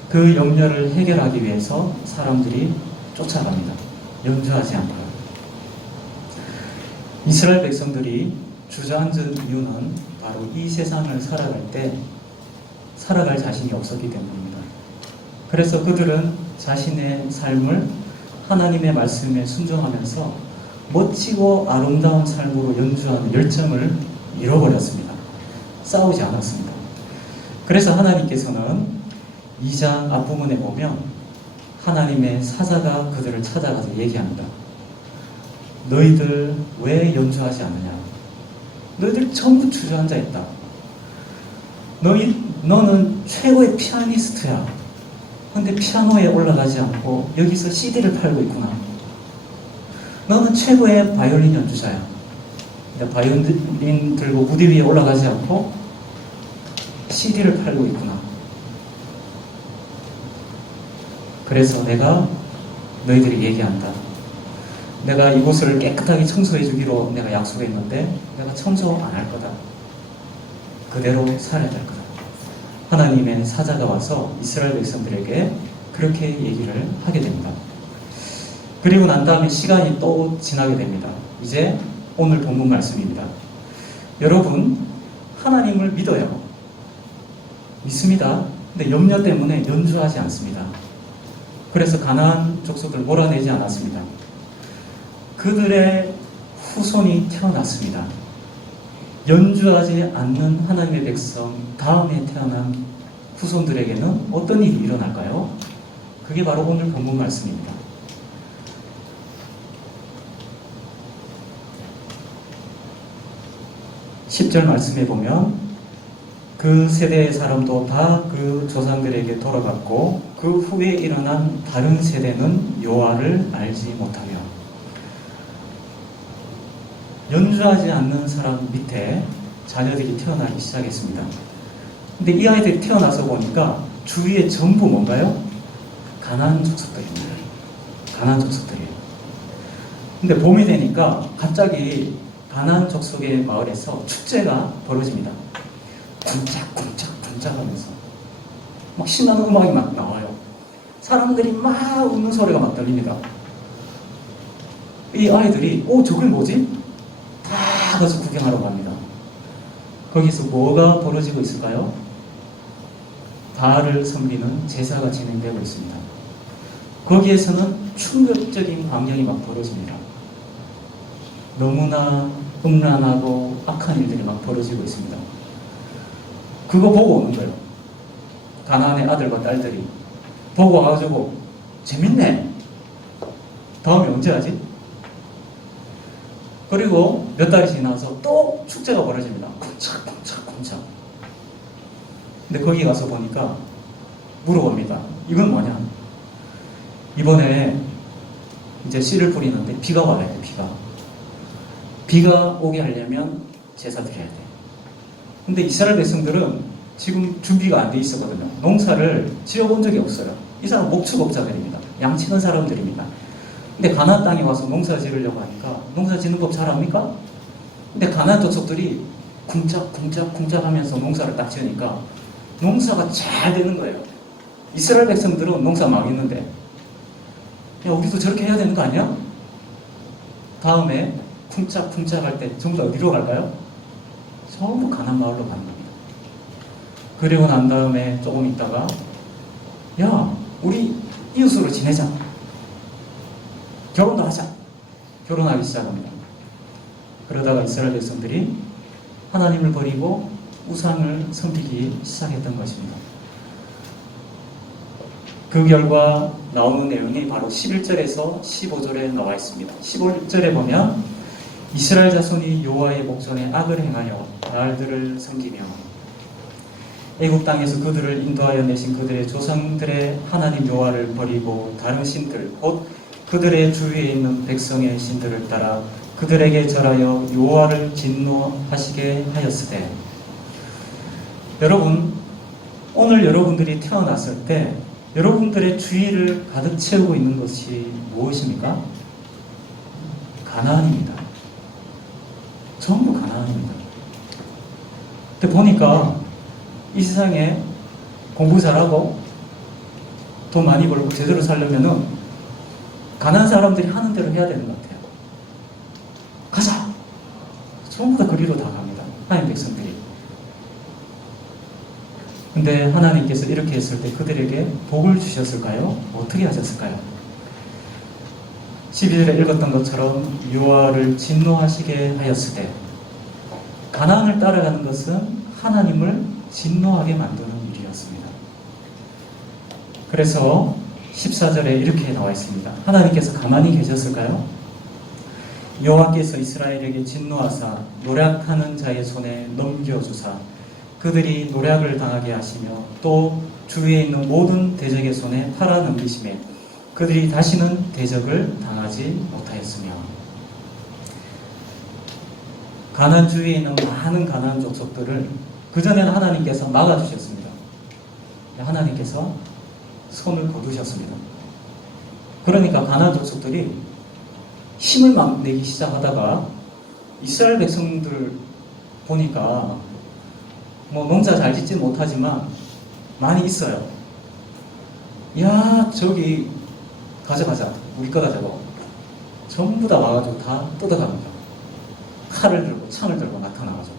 그 염려를 해결하기 위해서 사람들이 쫓아갑니다. 연주하지 않고요. 이스라엘 백성들이 주저앉은 이유는 바로 이 세상을 살아갈 때 살아갈 자신이 없었기 때문입니다. 그래서 그들은 자신의 삶을 하나님의 말씀에 순종하면서 멋지고 아름다운 삶으로 연주하는 열정을 잃어버렸습니다. 싸우지 않았습니다. 그래서 하나님께서는 2장 앞부분에 보면 하나님의 사자가 그들을 찾아가서 얘기합니다. 너희들 왜 연주하지 않느냐? 너희들 전부 주저앉아 있다. 너는 최고의 피아니스트야. 근데 피아노에 올라가지 않고 여기서 CD를 팔고 있구나. 너는 최고의 바이올린 연주자야. 근데 바이올린 들고 무대 위에 올라가지 않고 CD를 팔고 있구나. 그래서 내가 너희들이 얘기한다. 내가 이곳을 깨끗하게 청소해 주기로 내가 약속했는데 내가 청소 안 할 거다. 그대로 살아야 될 거다. 하나님의 사자가 와서 이스라엘 백성들에게 그렇게 얘기를 하게 됩니다. 그리고 난 다음에 시간이 또 지나게 됩니다. 이제 오늘 본문 말씀입니다. 여러분, 하나님을 믿어요. 믿습니다. 근데 염려 때문에 연주하지 않습니다. 그래서 가나안 족속을 몰아내지 않았습니다. 그들의 후손이 태어났습니다. 연주하지 않는 하나님의 백성 다음에 태어난 후손들에게는 어떤 일이 일어날까요? 그게 바로 오늘 본문 말씀입니다. 10절 말씀에 보면 그 세대의 사람도 다 그 조상들에게 돌아갔고 그 후에 일어난 다른 세대는 여호와를 알지 못하며, 연주하지 않는 사람 밑에 자녀들이 태어나기 시작했습니다. 근데 이 아이들이 태어나서 보니까 주위에 전부 뭔가요? 가나안 족속들입니다. 가나안 족속들이에요. 근데 봄이 되니까 갑자기 가나안 족속의 마을에서 축제가 벌어집니다. 쿵짝쿵짝 하면서 막 신나는 음악이 막 나와요. 사람들이 막 웃는 소리가 막 들립니다. 이 아이들이 저걸 뭐지? 다 가서 구경하러 갑니다. 거기서 뭐가 벌어지고 있을까요? 바알을 섬기는 제사가 진행되고 있습니다. 거기에서는 충격적인 광경이 막 벌어집니다. 너무나 음란하고 악한 일들이 막 벌어지고 있습니다. 그거 보고 오는 거예요. 가나안의 아들과 딸들이 보고 와가지고 재밌네. 다음에 언제 하지? 그리고 몇 달이 지나서 또 축제가 벌어집니다. 쿵짝쿵짝쿵짝. 근데 거기 가서 보니까 물어봅니다. 이건 뭐냐? 이번에 이제 씨를 뿌리는데 비가 와야 돼. 비가 오게 하려면 제사 드려야 돼. 근데 이스라엘 백성들은 지금 준비가 안 돼 있었거든요. 농사를 지어본 적이 없어요. 이 사람 목축업자들입니다. 양치는 사람들입니다. 근데 가나안 땅에 와서 농사 지으려고 하니까 농사 짓는 법 잘 압니까? 근데 가나안 족속들이 쿵짝쿵짝 하면서 농사를 딱 지으니까 농사가 잘 되는 거예요. 이스라엘 백성들은 농사 망했는데, 야, 우리도 저렇게 해야 되는 거 아니야? 다음에 쿵짝쿵짝 할 때 전부 다 어디로 갈까요? 전부 가나안 마을로 가는 겁니다. 그리고 난 다음에 조금 있다가, 야, 우리 이웃으로 지내자. 결혼도 하자. 결혼하기 시작합니다. 그러다가 이스라엘 백성들이 하나님을 버리고 우상을 섬기기 시작했던 것입니다. 그 결과 나오는 내용이 바로 11절에서 15절에 나와 있습니다. 15절에 보면 이스라엘 자손이 여호와의 목전에 악을 행하여 바알들을 섬기며 애굽 땅에서 그들을 인도하여 내신 그들의 조상들의 하나님 여호와를 버리고 다른 신들 곧 그들의 주위에 있는 백성의 신들을 따라 그들에게 절하여 여호와를 진노하시게 하였으되. 여러분, 오늘 여러분들이 태어났을 때 여러분들의 주위를 가득 채우고 있는 것이 무엇입니까? 가나안입니다. 전부 가나안입니다. 근데 보니까 이 세상에 공부 잘하고 돈 많이 벌고 제대로 살려면은 가난한 사람들이 하는 대로 해야 되는 것 같아요. 가자! 전부 다 그리로 다 갑니다. 하나님 백성들이. 근데 하나님께서 이렇게 했을 때 그들에게 복을 주셨을까요? 어떻게 하셨을까요? 12절에 읽었던 것처럼 여호와를 진노하시게 하였으되. 가나안을 따라가는 것은 하나님을 진노하게 만드는 일이었습니다. 그래서 14절에 이렇게 나와 있습니다. 하나님께서 가만히 계셨을까요? 여호와께서 이스라엘에게 진노하사 노략하는 자의 손에 넘겨주사 그들이 노략을 당하게 하시며 또 주위에 있는 모든 대적의 손에 팔아 넘기심에 그들이 다시는 대적을 당하지 못하였으며. 가나안 주위에 있는 많은 가나안 족속들을 그전에는 하나님께서 막아주셨습니다. 하나님께서 손을 거두셨습니다. 그러니까 가나안 족속들이 힘을 막 내기 시작하다가 이스라엘 백성들 보니까 뭐 농사 잘 짓지 못하지만 많이 있어요. 야, 저기 가져가자. 우리 거 가져가. 전부 다 와가지고 다 뜯어갑니다. 칼을 들고 창을 들고 나타나가지고.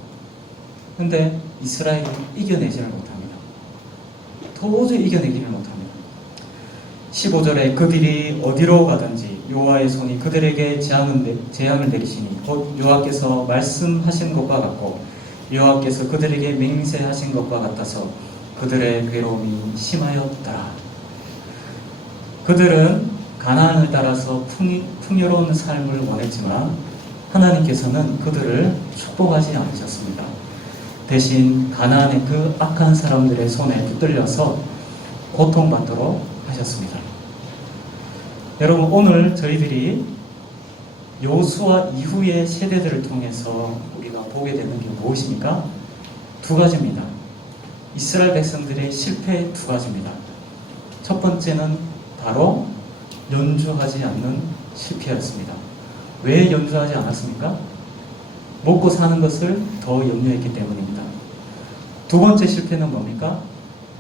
근데 이스라엘이 이겨내지를 못합니다. 도저히 이겨내기를 못합니다. 15절에 그들이 어디로 가든지 여호와의 손이 그들에게 재앙을 내리시니 곧 여호와께서 말씀하신 것과 같고 여호와께서 그들에게 맹세하신 것과 같아서 그들의 괴로움이 심하였더라. 그들은 가나안을 따라서 풍요로운 삶을 원했지만 하나님께서는 그들을 축복하지 않으셨습니다. 대신 가나안의 그 악한 사람들의 손에 붙들려서 고통받도록 하셨습니다. 여러분, 오늘 저희들이 여호수아 이후의 세대들을 통해서 우리가 보게 되는 게 무엇입니까? 두 가지입니다. 이스라엘 백성들의 실패 두 가지입니다. 첫 번째는 바로 연주하지 않는 실패였습니다. 왜 연주하지 않았습니까? 먹고 사는 것을 더 염려했기 때문입니다. 두 번째 실패는 뭡니까?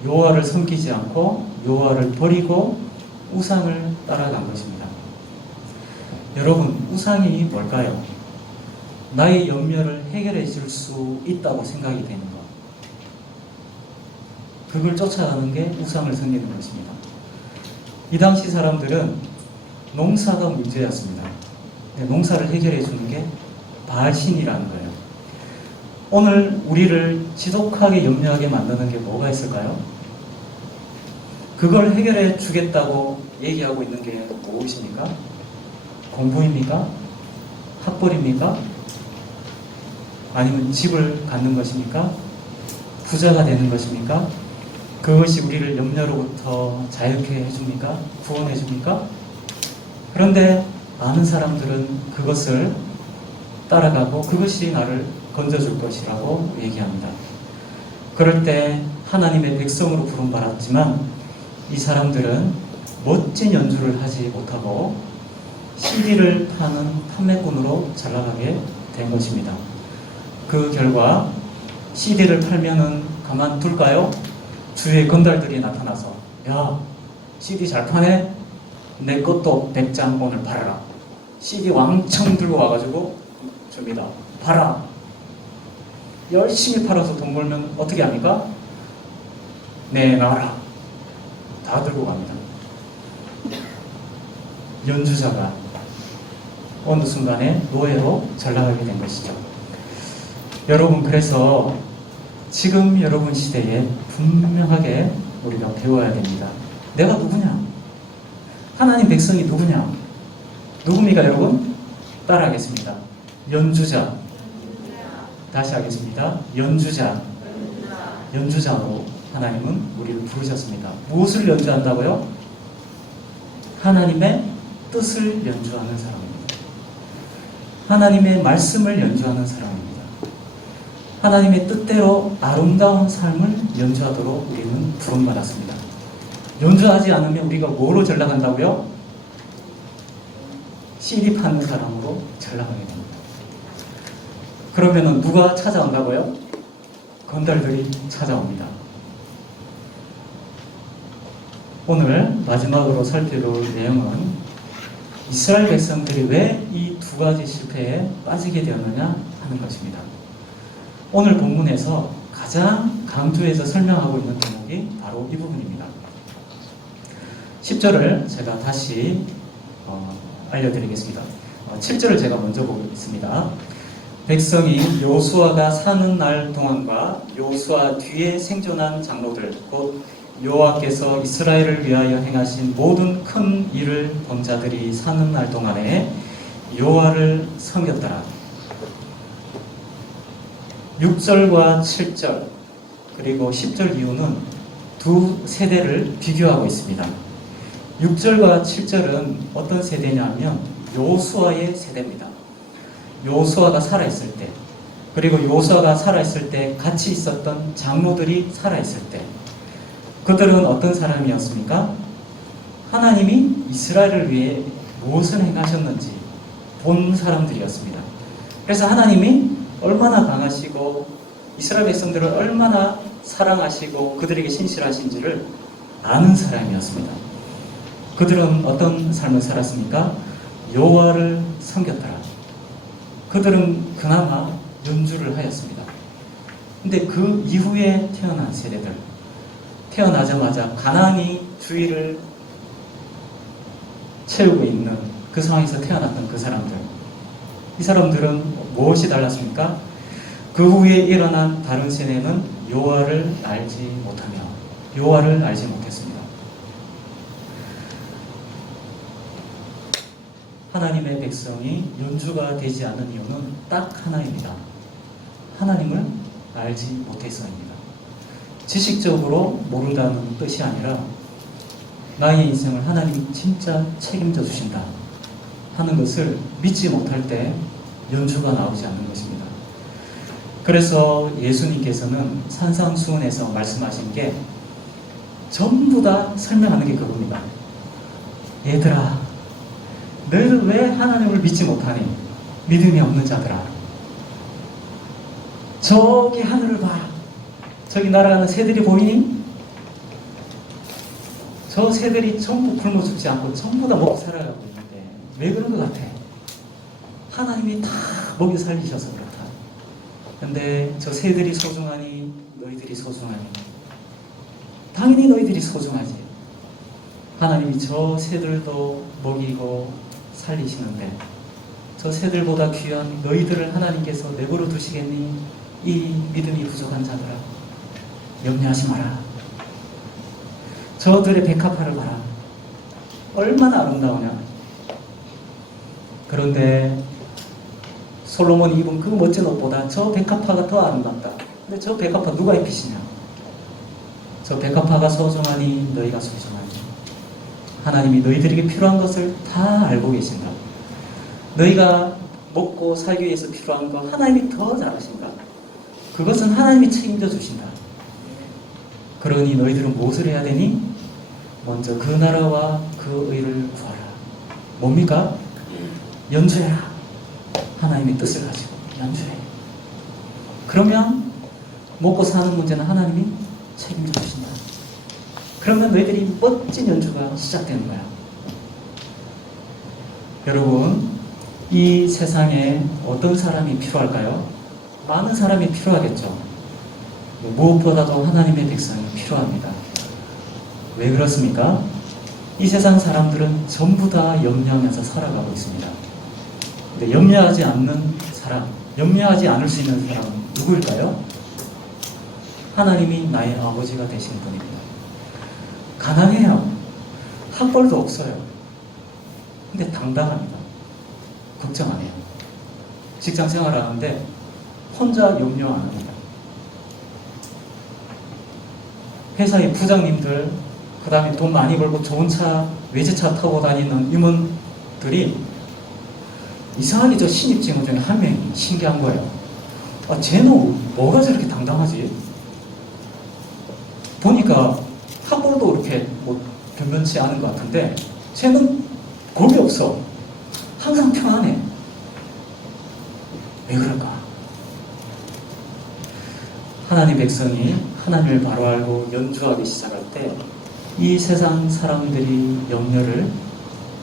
여호와를 섬기지 않고 여호와를 버리고 우상을 따라간 것입니다. 여러분, 우상이 뭘까요? 나의 염려를 해결해 줄 수 있다고 생각이 되는 것. 그걸 쫓아가는 게 우상을 섬기는 것입니다. 이 당시 사람들은 농사가 문제였습니다. 농사를 해결해 주는 게 바알신이라는 거예요. 오늘 우리를 지독하게 염려하게 만드는 게 뭐가 있을까요? 그걸 해결해 주겠다고 얘기하고 있는 게 무엇입니까? 공부입니까? 학벌입니까? 아니면 집을 갖는 것입니까? 부자가 되는 것입니까? 그것이 우리를 염려로부터 자유케 해줍니까? 구원해 줍니까? 그런데 많은 사람들은 그것을 따라가고 그것이 나를 건져줄 것이라고 얘기합니다. 그럴 때 하나님의 백성으로 부름받았지만 이 사람들은 멋진 연주를 하지 못하고 CD를 파는 판매꾼으로 잘나가게 된 것입니다. 그 결과 CD를 팔면은 가만둘까요? 주위에 건달들이 나타나서 야, CD 잘 파네? 내 것도 100장 오늘 팔아라. CD 왕창 들고 와가지고 줍니다. 팔아. 열심히 팔아서 돈 벌면 어떻게 합니까? 네, 나와라. 다 들고 갑니다. 연주자가 어느 순간에 노예로 전락하게 된 것이죠. 여러분, 그래서 지금 여러분 시대에 분명하게 우리가 배워야 됩니다. 내가 누구냐? 하나님 백성이 누구냐? 누굽니까, 여러분? 따라하겠습니다. 연주자. 다시 하겠습니다. 연주자. 연주자로 하나님은 우리를 부르셨습니다. 무엇을 연주한다고요? 하나님의 뜻을 연주하는 사람입니다. 하나님의 말씀을 연주하는 사람입니다. 하나님의 뜻대로 아름다운 삶을 연주하도록 우리는 부름받았습니다. 연주하지 않으면 우리가 뭐로 전락한다고요? CD 파는 사람으로 전락하게 됩니다. 그러면은 누가 찾아온다고요? 건달들이 찾아옵니다. 오늘 마지막으로 살펴볼 내용은 이스라엘 백성들이 왜 이 두 가지 실패에 빠지게 되었느냐 하는 것입니다. 오늘 본문에서 가장 강조해서 설명하고 있는 대목이 바로 이 부분입니다. 10절을 제가 다시 알려드리겠습니다. 7절을 제가 먼저 보겠습니다. 백성이 여호수아가 사는 날 동안과 여호수아 뒤에 생존한 장로들 곧 여호와께서 이스라엘을 위하여 행하신 모든 큰 일을 본 자들이 사는 날 동안에 여호와를 섬겼더라. 6절과 7절 그리고 10절 이후는 두 세대를 비교하고 있습니다. 6절과 7절은 어떤 세대냐면 여호수아의 세대입니다. 여호수아가 살아있을 때, 그리고 여호수아가 살아있을 때 같이 있었던 장로들이 살아있을 때, 그들은 어떤 사람이었습니까? 하나님이 이스라엘을 위해 무엇을 행하셨는지 본 사람들이었습니다. 그래서 하나님이 얼마나 강하시고 이스라엘 백성들을 얼마나 사랑하시고 그들에게 신실하신지를 아는 사람이었습니다. 그들은 어떤 삶을 살았습니까? 여호와를 섬겼더라. 그들은 그나마 연주를 하였습니다. 근데 그 이후에 태어난 세대들, 태어나자마자 가나안이 주위를 채우고 있는 그 상황에서 태어났던 그 사람들. 이 사람들은 무엇이 달랐습니까? 그 후에 일어난 다른 세대는 여호와를 알지 못하며 여호와를 알지 못했습니다. 하나님의 백성이 연주가 되지 않는 이유는 딱 하나입니다. 하나님을 알지 못해서입니다. 지식적으로 모른다는 뜻이 아니라 나의 인생을 하나님이 진짜 책임져 주신다 하는 것을 믿지 못할 때 연주가 나오지 않는 것입니다. 그래서 예수님께서는 산상수훈에서 말씀하신 게 전부 다 설명하는 게 그겁니다. 얘들아, 너희들 왜 하나님을 믿지 못하니? 믿음이 없는 자들아. 저기 하늘을 봐. 저기 날아가는 새들이 보이니? 저 새들이 전부 굶어 죽지 않고 전부 다 먹고 살아가고 있는데 왜 그런 것 같아? 하나님이 다 먹여 살리셔서 그렇다. 근데 저 새들이 소중하니 너희들이 소중하니? 당연히 너희들이 소중하지. 하나님이 저 새들도 먹이고 살리시는데 저 새들보다 귀한 너희들을 하나님께서 내버려 두시겠니? 이 믿음이 부족한 자들아, 염려하지 마라. 저들의 백합화를 봐라. 얼마나 아름다우냐. 그런데 솔로몬이 입은 그 멋진 옷보다 저 백합화가 더 아름답다. 근데 저 백합화 누가 입히시냐? 저 백합화가 소중하니 너희가 소중하니. 하나님이 너희들에게 필요한 것을 다 알고 계신다. 너희가 먹고 살기 위해서 필요한 거 하나님이 더 잘 아신다. 그것은 하나님이 책임져 주신다. 그러니 너희들은 무엇을 해야 되니? 먼저 그 나라와 그 의를 구하라. 뭡니까? 연주해라. 하나님의 뜻을 가지고 연주해. 그러면 먹고 사는 문제는 하나님이 책임져 주신다. 그러면 너희들이 멋진 연주가 시작되는 거야. 여러분, 이 세상에 어떤 사람이 필요할까요? 많은 사람이 필요하겠죠. 무엇보다도 하나님의 백성이 필요합니다. 왜 그렇습니까? 이 세상 사람들은 전부 다 염려하면서 살아가고 있습니다. 근데 염려하지 않는 사람, 염려하지 않을 수 있는 사람은 누구일까요? 하나님이 나의 아버지가 되시는 분입니다. 가난해요. 학벌도 없어요. 근데 당당합니다. 걱정 안 해요. 직장 생활하는데 혼자 염려 안 합니다. 회사의 부장님들, 그 다음에 돈 많이 벌고 좋은 차, 외제차 타고 다니는 임원들이 이상하게 저 신입 직원 중에 한 명이 신기한 거예요. 아, 쟤는 뭐가 저렇게 당당하지? 보니까 학벌도 그렇게 뭐 변변치 않은 것 같은데 쟤는 겁이 없어. 항상 평안해. 왜 그럴까? 하나님 백성이 하나님을 바로 알고 연주하기 시작할 때 이 세상 사람들이 염려를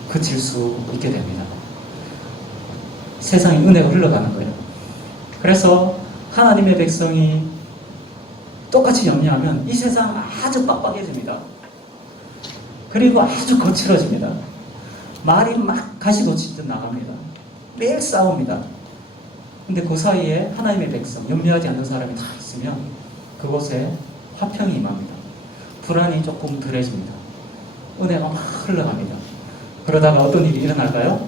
그칠 수 있게 됩니다. 세상의 은혜가 흘러가는 거예요. 그래서 하나님의 백성이 똑같이 염려하면 이 세상 아주 빡빡해집니다. 그리고 아주 거칠어집니다. 말이 막 가시돋치듯 나갑니다. 매일 싸웁니다. 근데 그 사이에 하나님의 백성, 염려하지 않는 사람이 다 있으면 그곳에 화평이 임합니다. 불안이 조금 덜해집니다. 은혜가 막 흘러갑니다. 그러다가 어떤 일이 일어날까요?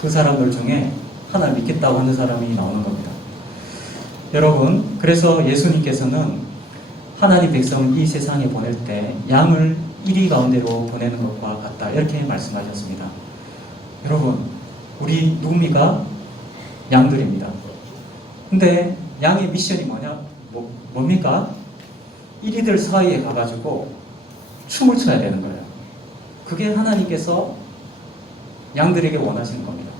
그 사람들 중에 하나를 믿겠다고 하는 사람이 나오는 겁니다. 여러분, 그래서 예수님께서는 하나님 백성을 이 세상에 보낼 때 양을 이리 가운데로 보내는 것과 같다, 이렇게 말씀하셨습니다. 여러분, 우리 누굽니까? 양들입니다. 근데 양의 미션이 뭡니까? 이리들 사이에 가가지고 춤을 춰야 되는 거예요. 그게 하나님께서 양들에게 원하시는 겁니다.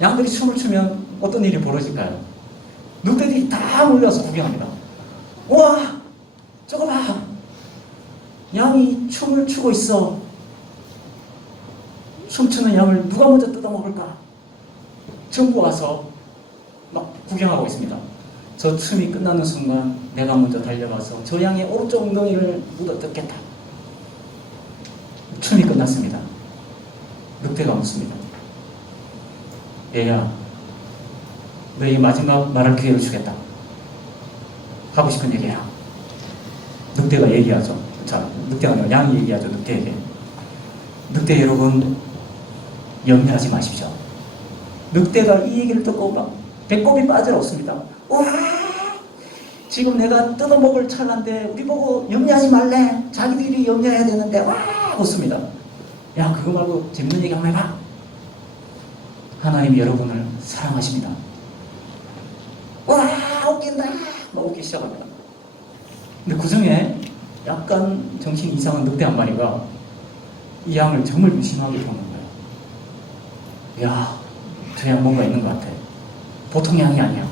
양들이 춤을 추면 어떤 일이 벌어질까요? 늑대들이 다 몰려서 구경합니다. 우와! 저거 봐! 양이 춤을 추고 있어. 춤추는 양을 누가 먼저 뜯어먹을까? 전부 와서 막 구경하고 있습니다. 저 춤이 끝나는 순간 내가 먼저 달려가서 저 양의 오른쪽 엉덩이를 묻어 뜯겠다. 춤이 끝났습니다. 늑대가 묻습니다. 얘야, 너희 마지막 말할 기회를 주겠다. 하고 싶은 얘기야. 늑대가 얘기하죠. 자, 늑대가 아니라 양이 얘기하죠. 늑대에게. 늑대 여러분, 염려하지 마십시오. 늑대가 이 얘기를 듣고 막 배꼽이 빠져없습니다. 와, 지금 내가 뜯어먹을 찰나인데 우리 보고 염려하지 말래. 자기들이 염려해야 되는데 와 웃습니다. 야, 그거 말고 재밌는 얘기 한번 해봐. 하나님이 여러분을 사랑하십니다. 와, 웃긴다. 막 웃기 시작합니다. 근데 그 중에 약간 정신 이상한 늑대 한 마리가 이 양을 정말 무심하게 보는 거예요. 야, 저 양 뭔가 있는 것 같아. 보통 양이 아니야.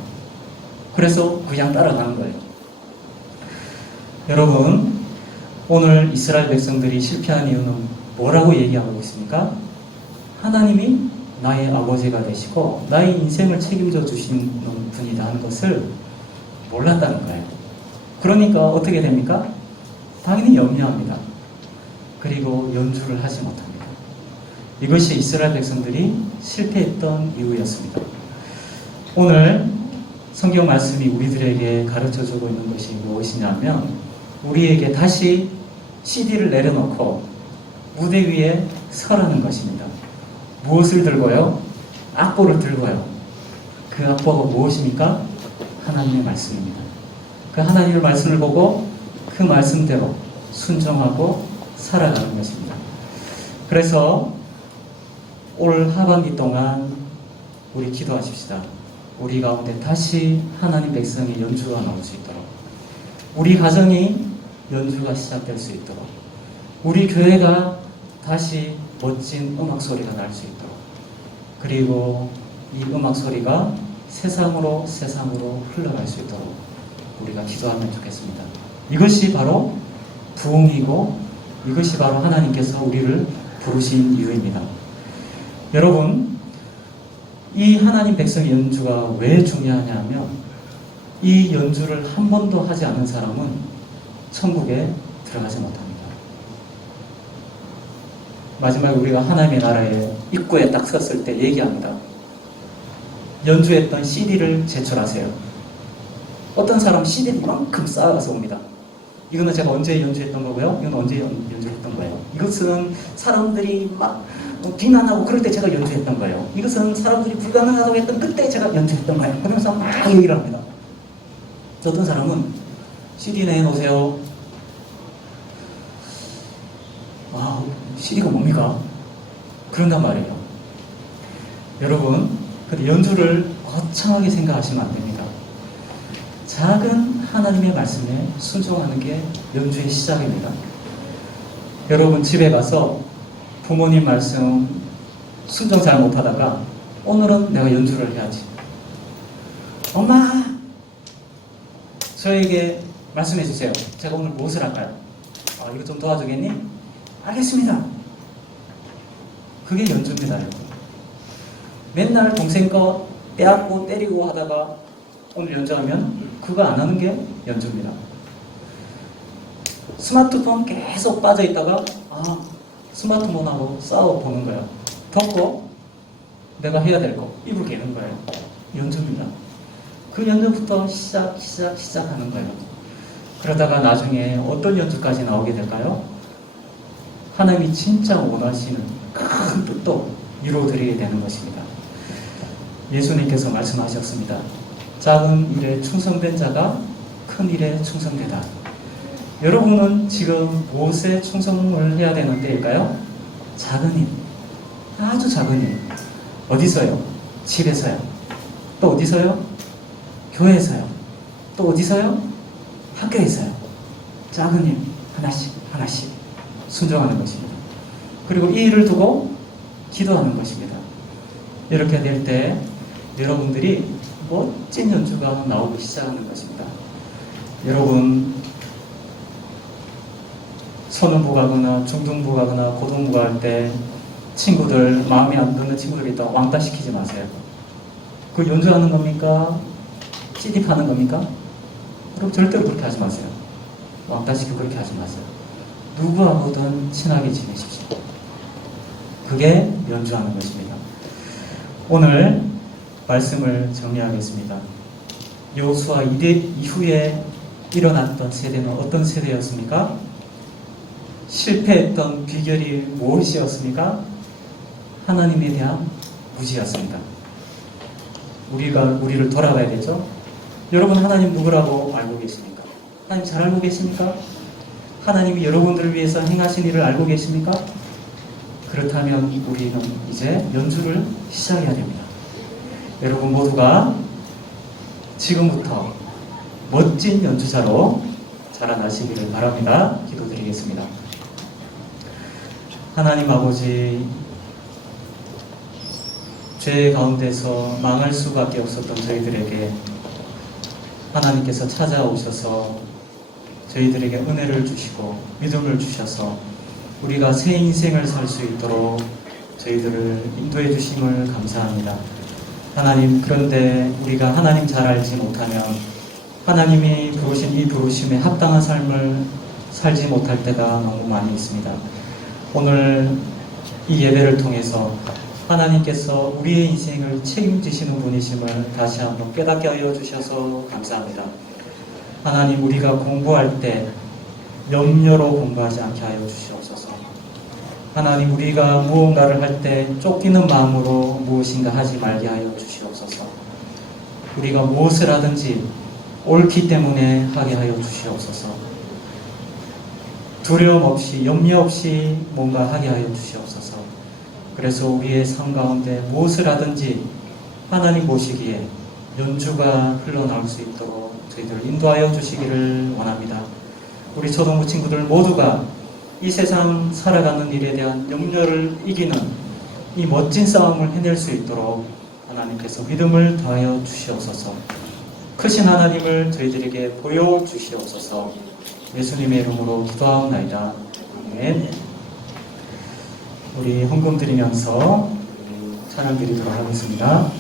그래서 그 양 따라가는 거예요. 여러분, 오늘 이스라엘 백성들이 실패한 이유는 뭐라고 얘기하고 있습니까? 하나님이 나의 아버지가 되시고 나의 인생을 책임져 주시는 분이다 하는 것을 몰랐다는 거예요. 그러니까 어떻게 됩니까? 당연히 염려합니다. 그리고 연주를 하지 못합니다. 이것이 이스라엘 백성들이 실패했던 이유였습니다. 오늘 성경 말씀이 우리들에게 가르쳐주고 있는 것이 무엇이냐면 우리에게 다시 CD를 내려놓고 무대 위에 서라는 것입니다. 무엇을 들고요? 악보를 들고요. 그 악보가 무엇입니까? 하나님의 말씀입니다. 그 하나님의 말씀을 보고 그 말씀대로 순종하고 살아가는 것입니다. 그래서 올 하반기 동안 우리 기도하십시다. 우리 가운데 다시 하나님 백성의 연주가 나올 수 있도록, 우리 가정이 연주가 시작될 수 있도록, 우리 교회가 다시 멋진 음악 소리가 날 수 있도록, 그리고 이 음악 소리가 세상으로 흘러갈 수 있도록 우리가 기도하면 좋겠습니다. 이것이 바로 부흥이고 이것이 바로 하나님께서 우리를 부르신 이유입니다. 여러분, 이 하나님 백성의 연주가 왜 중요하냐면 이 연주를 한 번도 하지 않은 사람은 천국에 들어가지 못합니다. 마지막에 우리가 하나님의 나라의 입구에 딱 섰을 때 얘기합니다. 연주했던 CD를 제출하세요. 어떤 사람 CD를 이만큼 쌓아가서 옵니다. 이거는 제가 언제 연주했던 거고요. 이건 언제 연주했던 거예요. 이것은 사람들이 막 비난하고 그럴 때 제가 연주했던 거예요. 이것은 사람들이 불가능하다고 했던 그때 제가 연주했던 거예요. 그러면서 막 얘기를 합니다. 어떤 사람은 CD 내놓으세요. 아, CD가 뭡니까? 그런단 말이에요. 여러분, 근데 연주를 거창하게 생각하시면 안 됩니다. 작은 하나님의 말씀에 순종하는 게 연주의 시작입니다. 여러분, 집에 가서 부모님 말씀 순종 잘 못하다가 오늘은 내가 연주를 해야지. 엄마, 저에게 말씀해 주세요. 제가 오늘 무엇을 할까요? 아, 이거 좀 도와주겠니? 알겠습니다. 그게 연주입니다, 여러분. 맨날 동생 거 빼앗고 때리고 하다가 오늘 연주하면 그거 안 하는 게 연주입니다. 스마트폰 계속 빠져있다가 스마트폰하고 싸워보는 거예요. 덮고 내가 해야 될 거 입을 개는 거예요. 연주입니다. 그 연주부터 시작하는 거예요. 그러다가 나중에 어떤 연주까지 나오게 될까요? 하나님이 진짜 원하시는 큰 뜻도 이루어드리게 되는 것입니다. 예수님께서 말씀하셨습니다. 작은 일에 충성된 자가 큰 일에 충성되다. 여러분은 지금 무엇에 충성을 해야 되는 때일까요? 작은 일, 아주 작은 일. 어디서요? 집에서요. 또 어디서요? 교회에서요. 또 어디서요? 학교에서요. 작은 일 하나씩 순종하는 것입니다. 그리고 이 일을 두고 기도하는 것입니다. 이렇게 될 때 여러분들이 멋진 연주가 나오기 시작하는 것입니다. 여러분, 초등부 가거나 중등부 가거나 고등부 갈 때 친구들 마음에 안 드는 친구들이 있다 왕따 시키지 마세요. 그 연주하는 겁니까? CD 파는 겁니까? 그럼 절대로 그렇게 하지 마세요. 왕따 시키고 그렇게 하지 마세요. 누구하고든 친하게 지내십시오. 그게 연주하는 것입니다. 오늘 말씀을 정리하겠습니다. 여호수아 이후에 일어났던 세대는 어떤 세대였습니까? 실패했던 비결이 무엇이었습니까? 하나님에 대한 무지였습니다. 우리를 돌아봐야겠죠? 여러분, 하나님 누구라고 알고 계십니까? 하나님 잘 알고 계십니까? 하나님이 여러분들을 위해서 행하신 일을 알고 계십니까? 그렇다면 우리는 이제 연주를 시작해야 됩니다. 여러분 모두가 지금부터 멋진 연주자로 자라나시기를 바랍니다. 기도드리겠습니다. 하나님 아버지, 죄 가운데서 망할 수밖에 없었던 저희들에게 하나님께서 찾아오셔서 저희들에게 은혜를 주시고 믿음을 주셔서 우리가 새 인생을 살 수 있도록 저희들을 인도해 주심을 감사합니다. 하나님, 그런데 우리가 하나님 잘 알지 못하면 하나님이 부르신 이 부르심에 합당한 삶을 살지 못할 때가 너무 많이 있습니다. 오늘 이 예배를 통해서 하나님께서 우리의 인생을 책임지시는 분이심을 다시 한번 깨닫게 하여 주셔서 감사합니다. 하나님, 우리가 공부할 때 염려로 공부하지 않게 하여 주시옵소서. 하나님, 우리가 무언가를 할 때 쫓기는 마음으로 무엇인가 하지 말게 하여 주시옵소서. 우리가 무엇을 하든지 옳기 때문에 하게 하여 주시옵소서. 두려움 없이, 염려 없이 뭔가 하게 하여 주시옵소서. 그래서 우리의 삶 가운데 무엇을 하든지 하나님 보시기에 연주가 흘러나올 수 있도록 저희들을 인도하여 주시기를 원합니다. 우리 초등부 친구들 모두가 이 세상 살아가는 일에 대한 염려를 이기는 이 멋진 싸움을 해낼 수 있도록 하나님께서 믿음을 더하여 주시옵소서. 크신 하나님을 저희들에게 보여주시옵소서. 예수님의 이름으로 기도하옵나이다. 아멘. 우리 헌금 드리면서 찬양 드리도록 하겠습니다.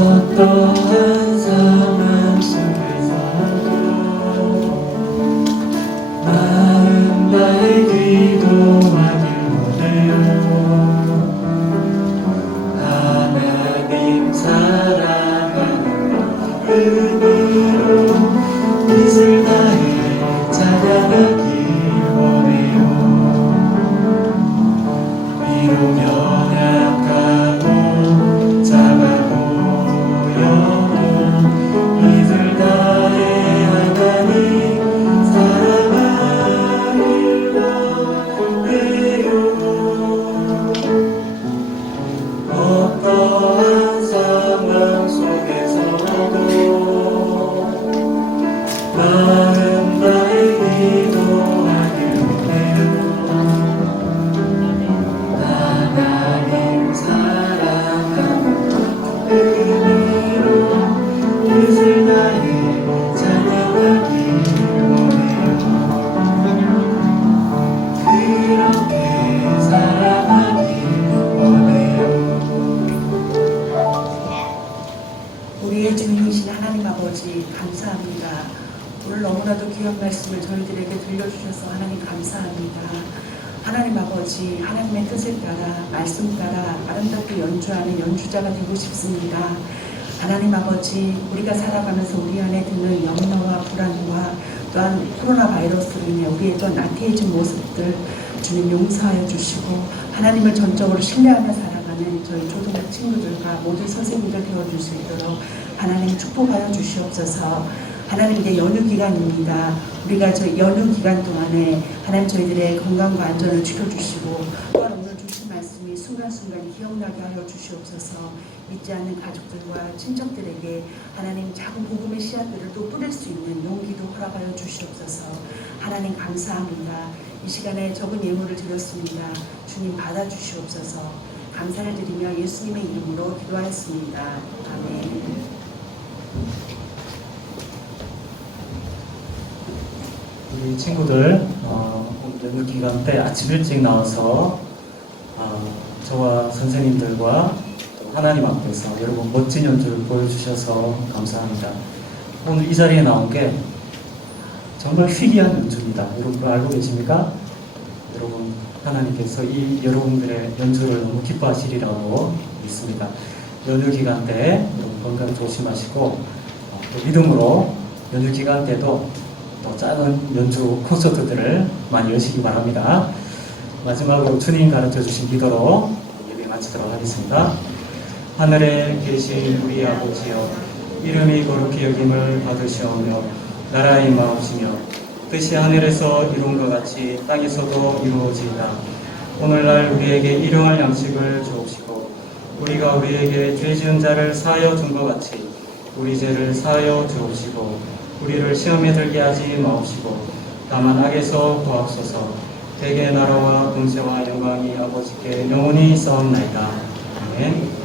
어떠한 상황 속에서도 마음 다해 기도하길 원해요. 하나님 사랑하는 마음으로 빛을 다해 찬양하길 원해요. 비록 연약하고 우리의 주님이신 하나님 아버지 감사합니다. 오늘 너무나도 귀한 말씀을 저희들에게 들려주셔서 하나님 감사합니다. 하나님 아버지, 하나님의 뜻을 따라 말씀 따라 아름답게 연주하는 연주자가 되고 싶습니다. 하나님 아버지, 우리가 살아가면서 우리 안에 드는 염려와 불안과 또한 코로나 바이러스로 인해 우리의 또 나태해진 모습들 주님 용서하여 주시고 하나님을 전적으로 신뢰하며 살아가는 저희 초등학 친구들과 모든 선생님들 되어줄 수 있도록 하나님 축복하여 주시옵소서. 하나님, 이제 연휴 기간입니다. 우리가 저 연휴 기간 동안에 하나님 저희들의 건강과 안전을 지켜주시고 또한 오늘 주신 말씀이 순간순간 기억나게 하여 주시옵소서. 믿지 않는 가족들과 친척들에게 하나님 작은 복음의 씨앗들을 또 뿌릴 수 있는 용기도 허락하여 주시옵소서. 하나님 감사합니다. 이 시간에 적은 예물을 드렸습니다. 주님 받아주시옵소서. 감사를 드리며 예수님의 이름으로 기도하였습니다. 아멘. 우리 친구들 연휴 기간 때 아침 일찍 나와서 저와 선생님들과 또 하나님 앞에서 여러분 멋진 연주를 보여주셔서 감사합니다. 오늘 이 자리에 나온 게 정말 희귀한 연주입니다. 여러분 알고 계십니까? 여러분 하나님께서 이 여러분들의 연주를 너무 기뻐하시리라고 믿습니다. 연휴 기간 때 여러분 건강 조심하시고 또 믿음으로 연휴 기간 때도 또 작은 연주 콘서트들을 많이 여시기 바랍니다. 마지막으로 주님 가르쳐 주신 기도로 예배 마치도록 하겠습니다. 하늘에 계신 우리 아버지여, 이름이 거룩히 여김을 받으시오며 나라의 임하옵시며 뜻이 하늘에서 이룬 것 같이 땅에서도 이루어지이다. 오늘날 우리에게 일용할 양식을 주옵시고 우리가 우리에게 죄 지은 자를 사하여 준 것 같이 우리 죄를 사하여 주옵시고 우리를 시험에 들게 하지 마옵시고 다만 악에서 구하옵소서. 대개 나라와 권세와 영광이 아버지께 영원히 있사옵나이다. 아멘.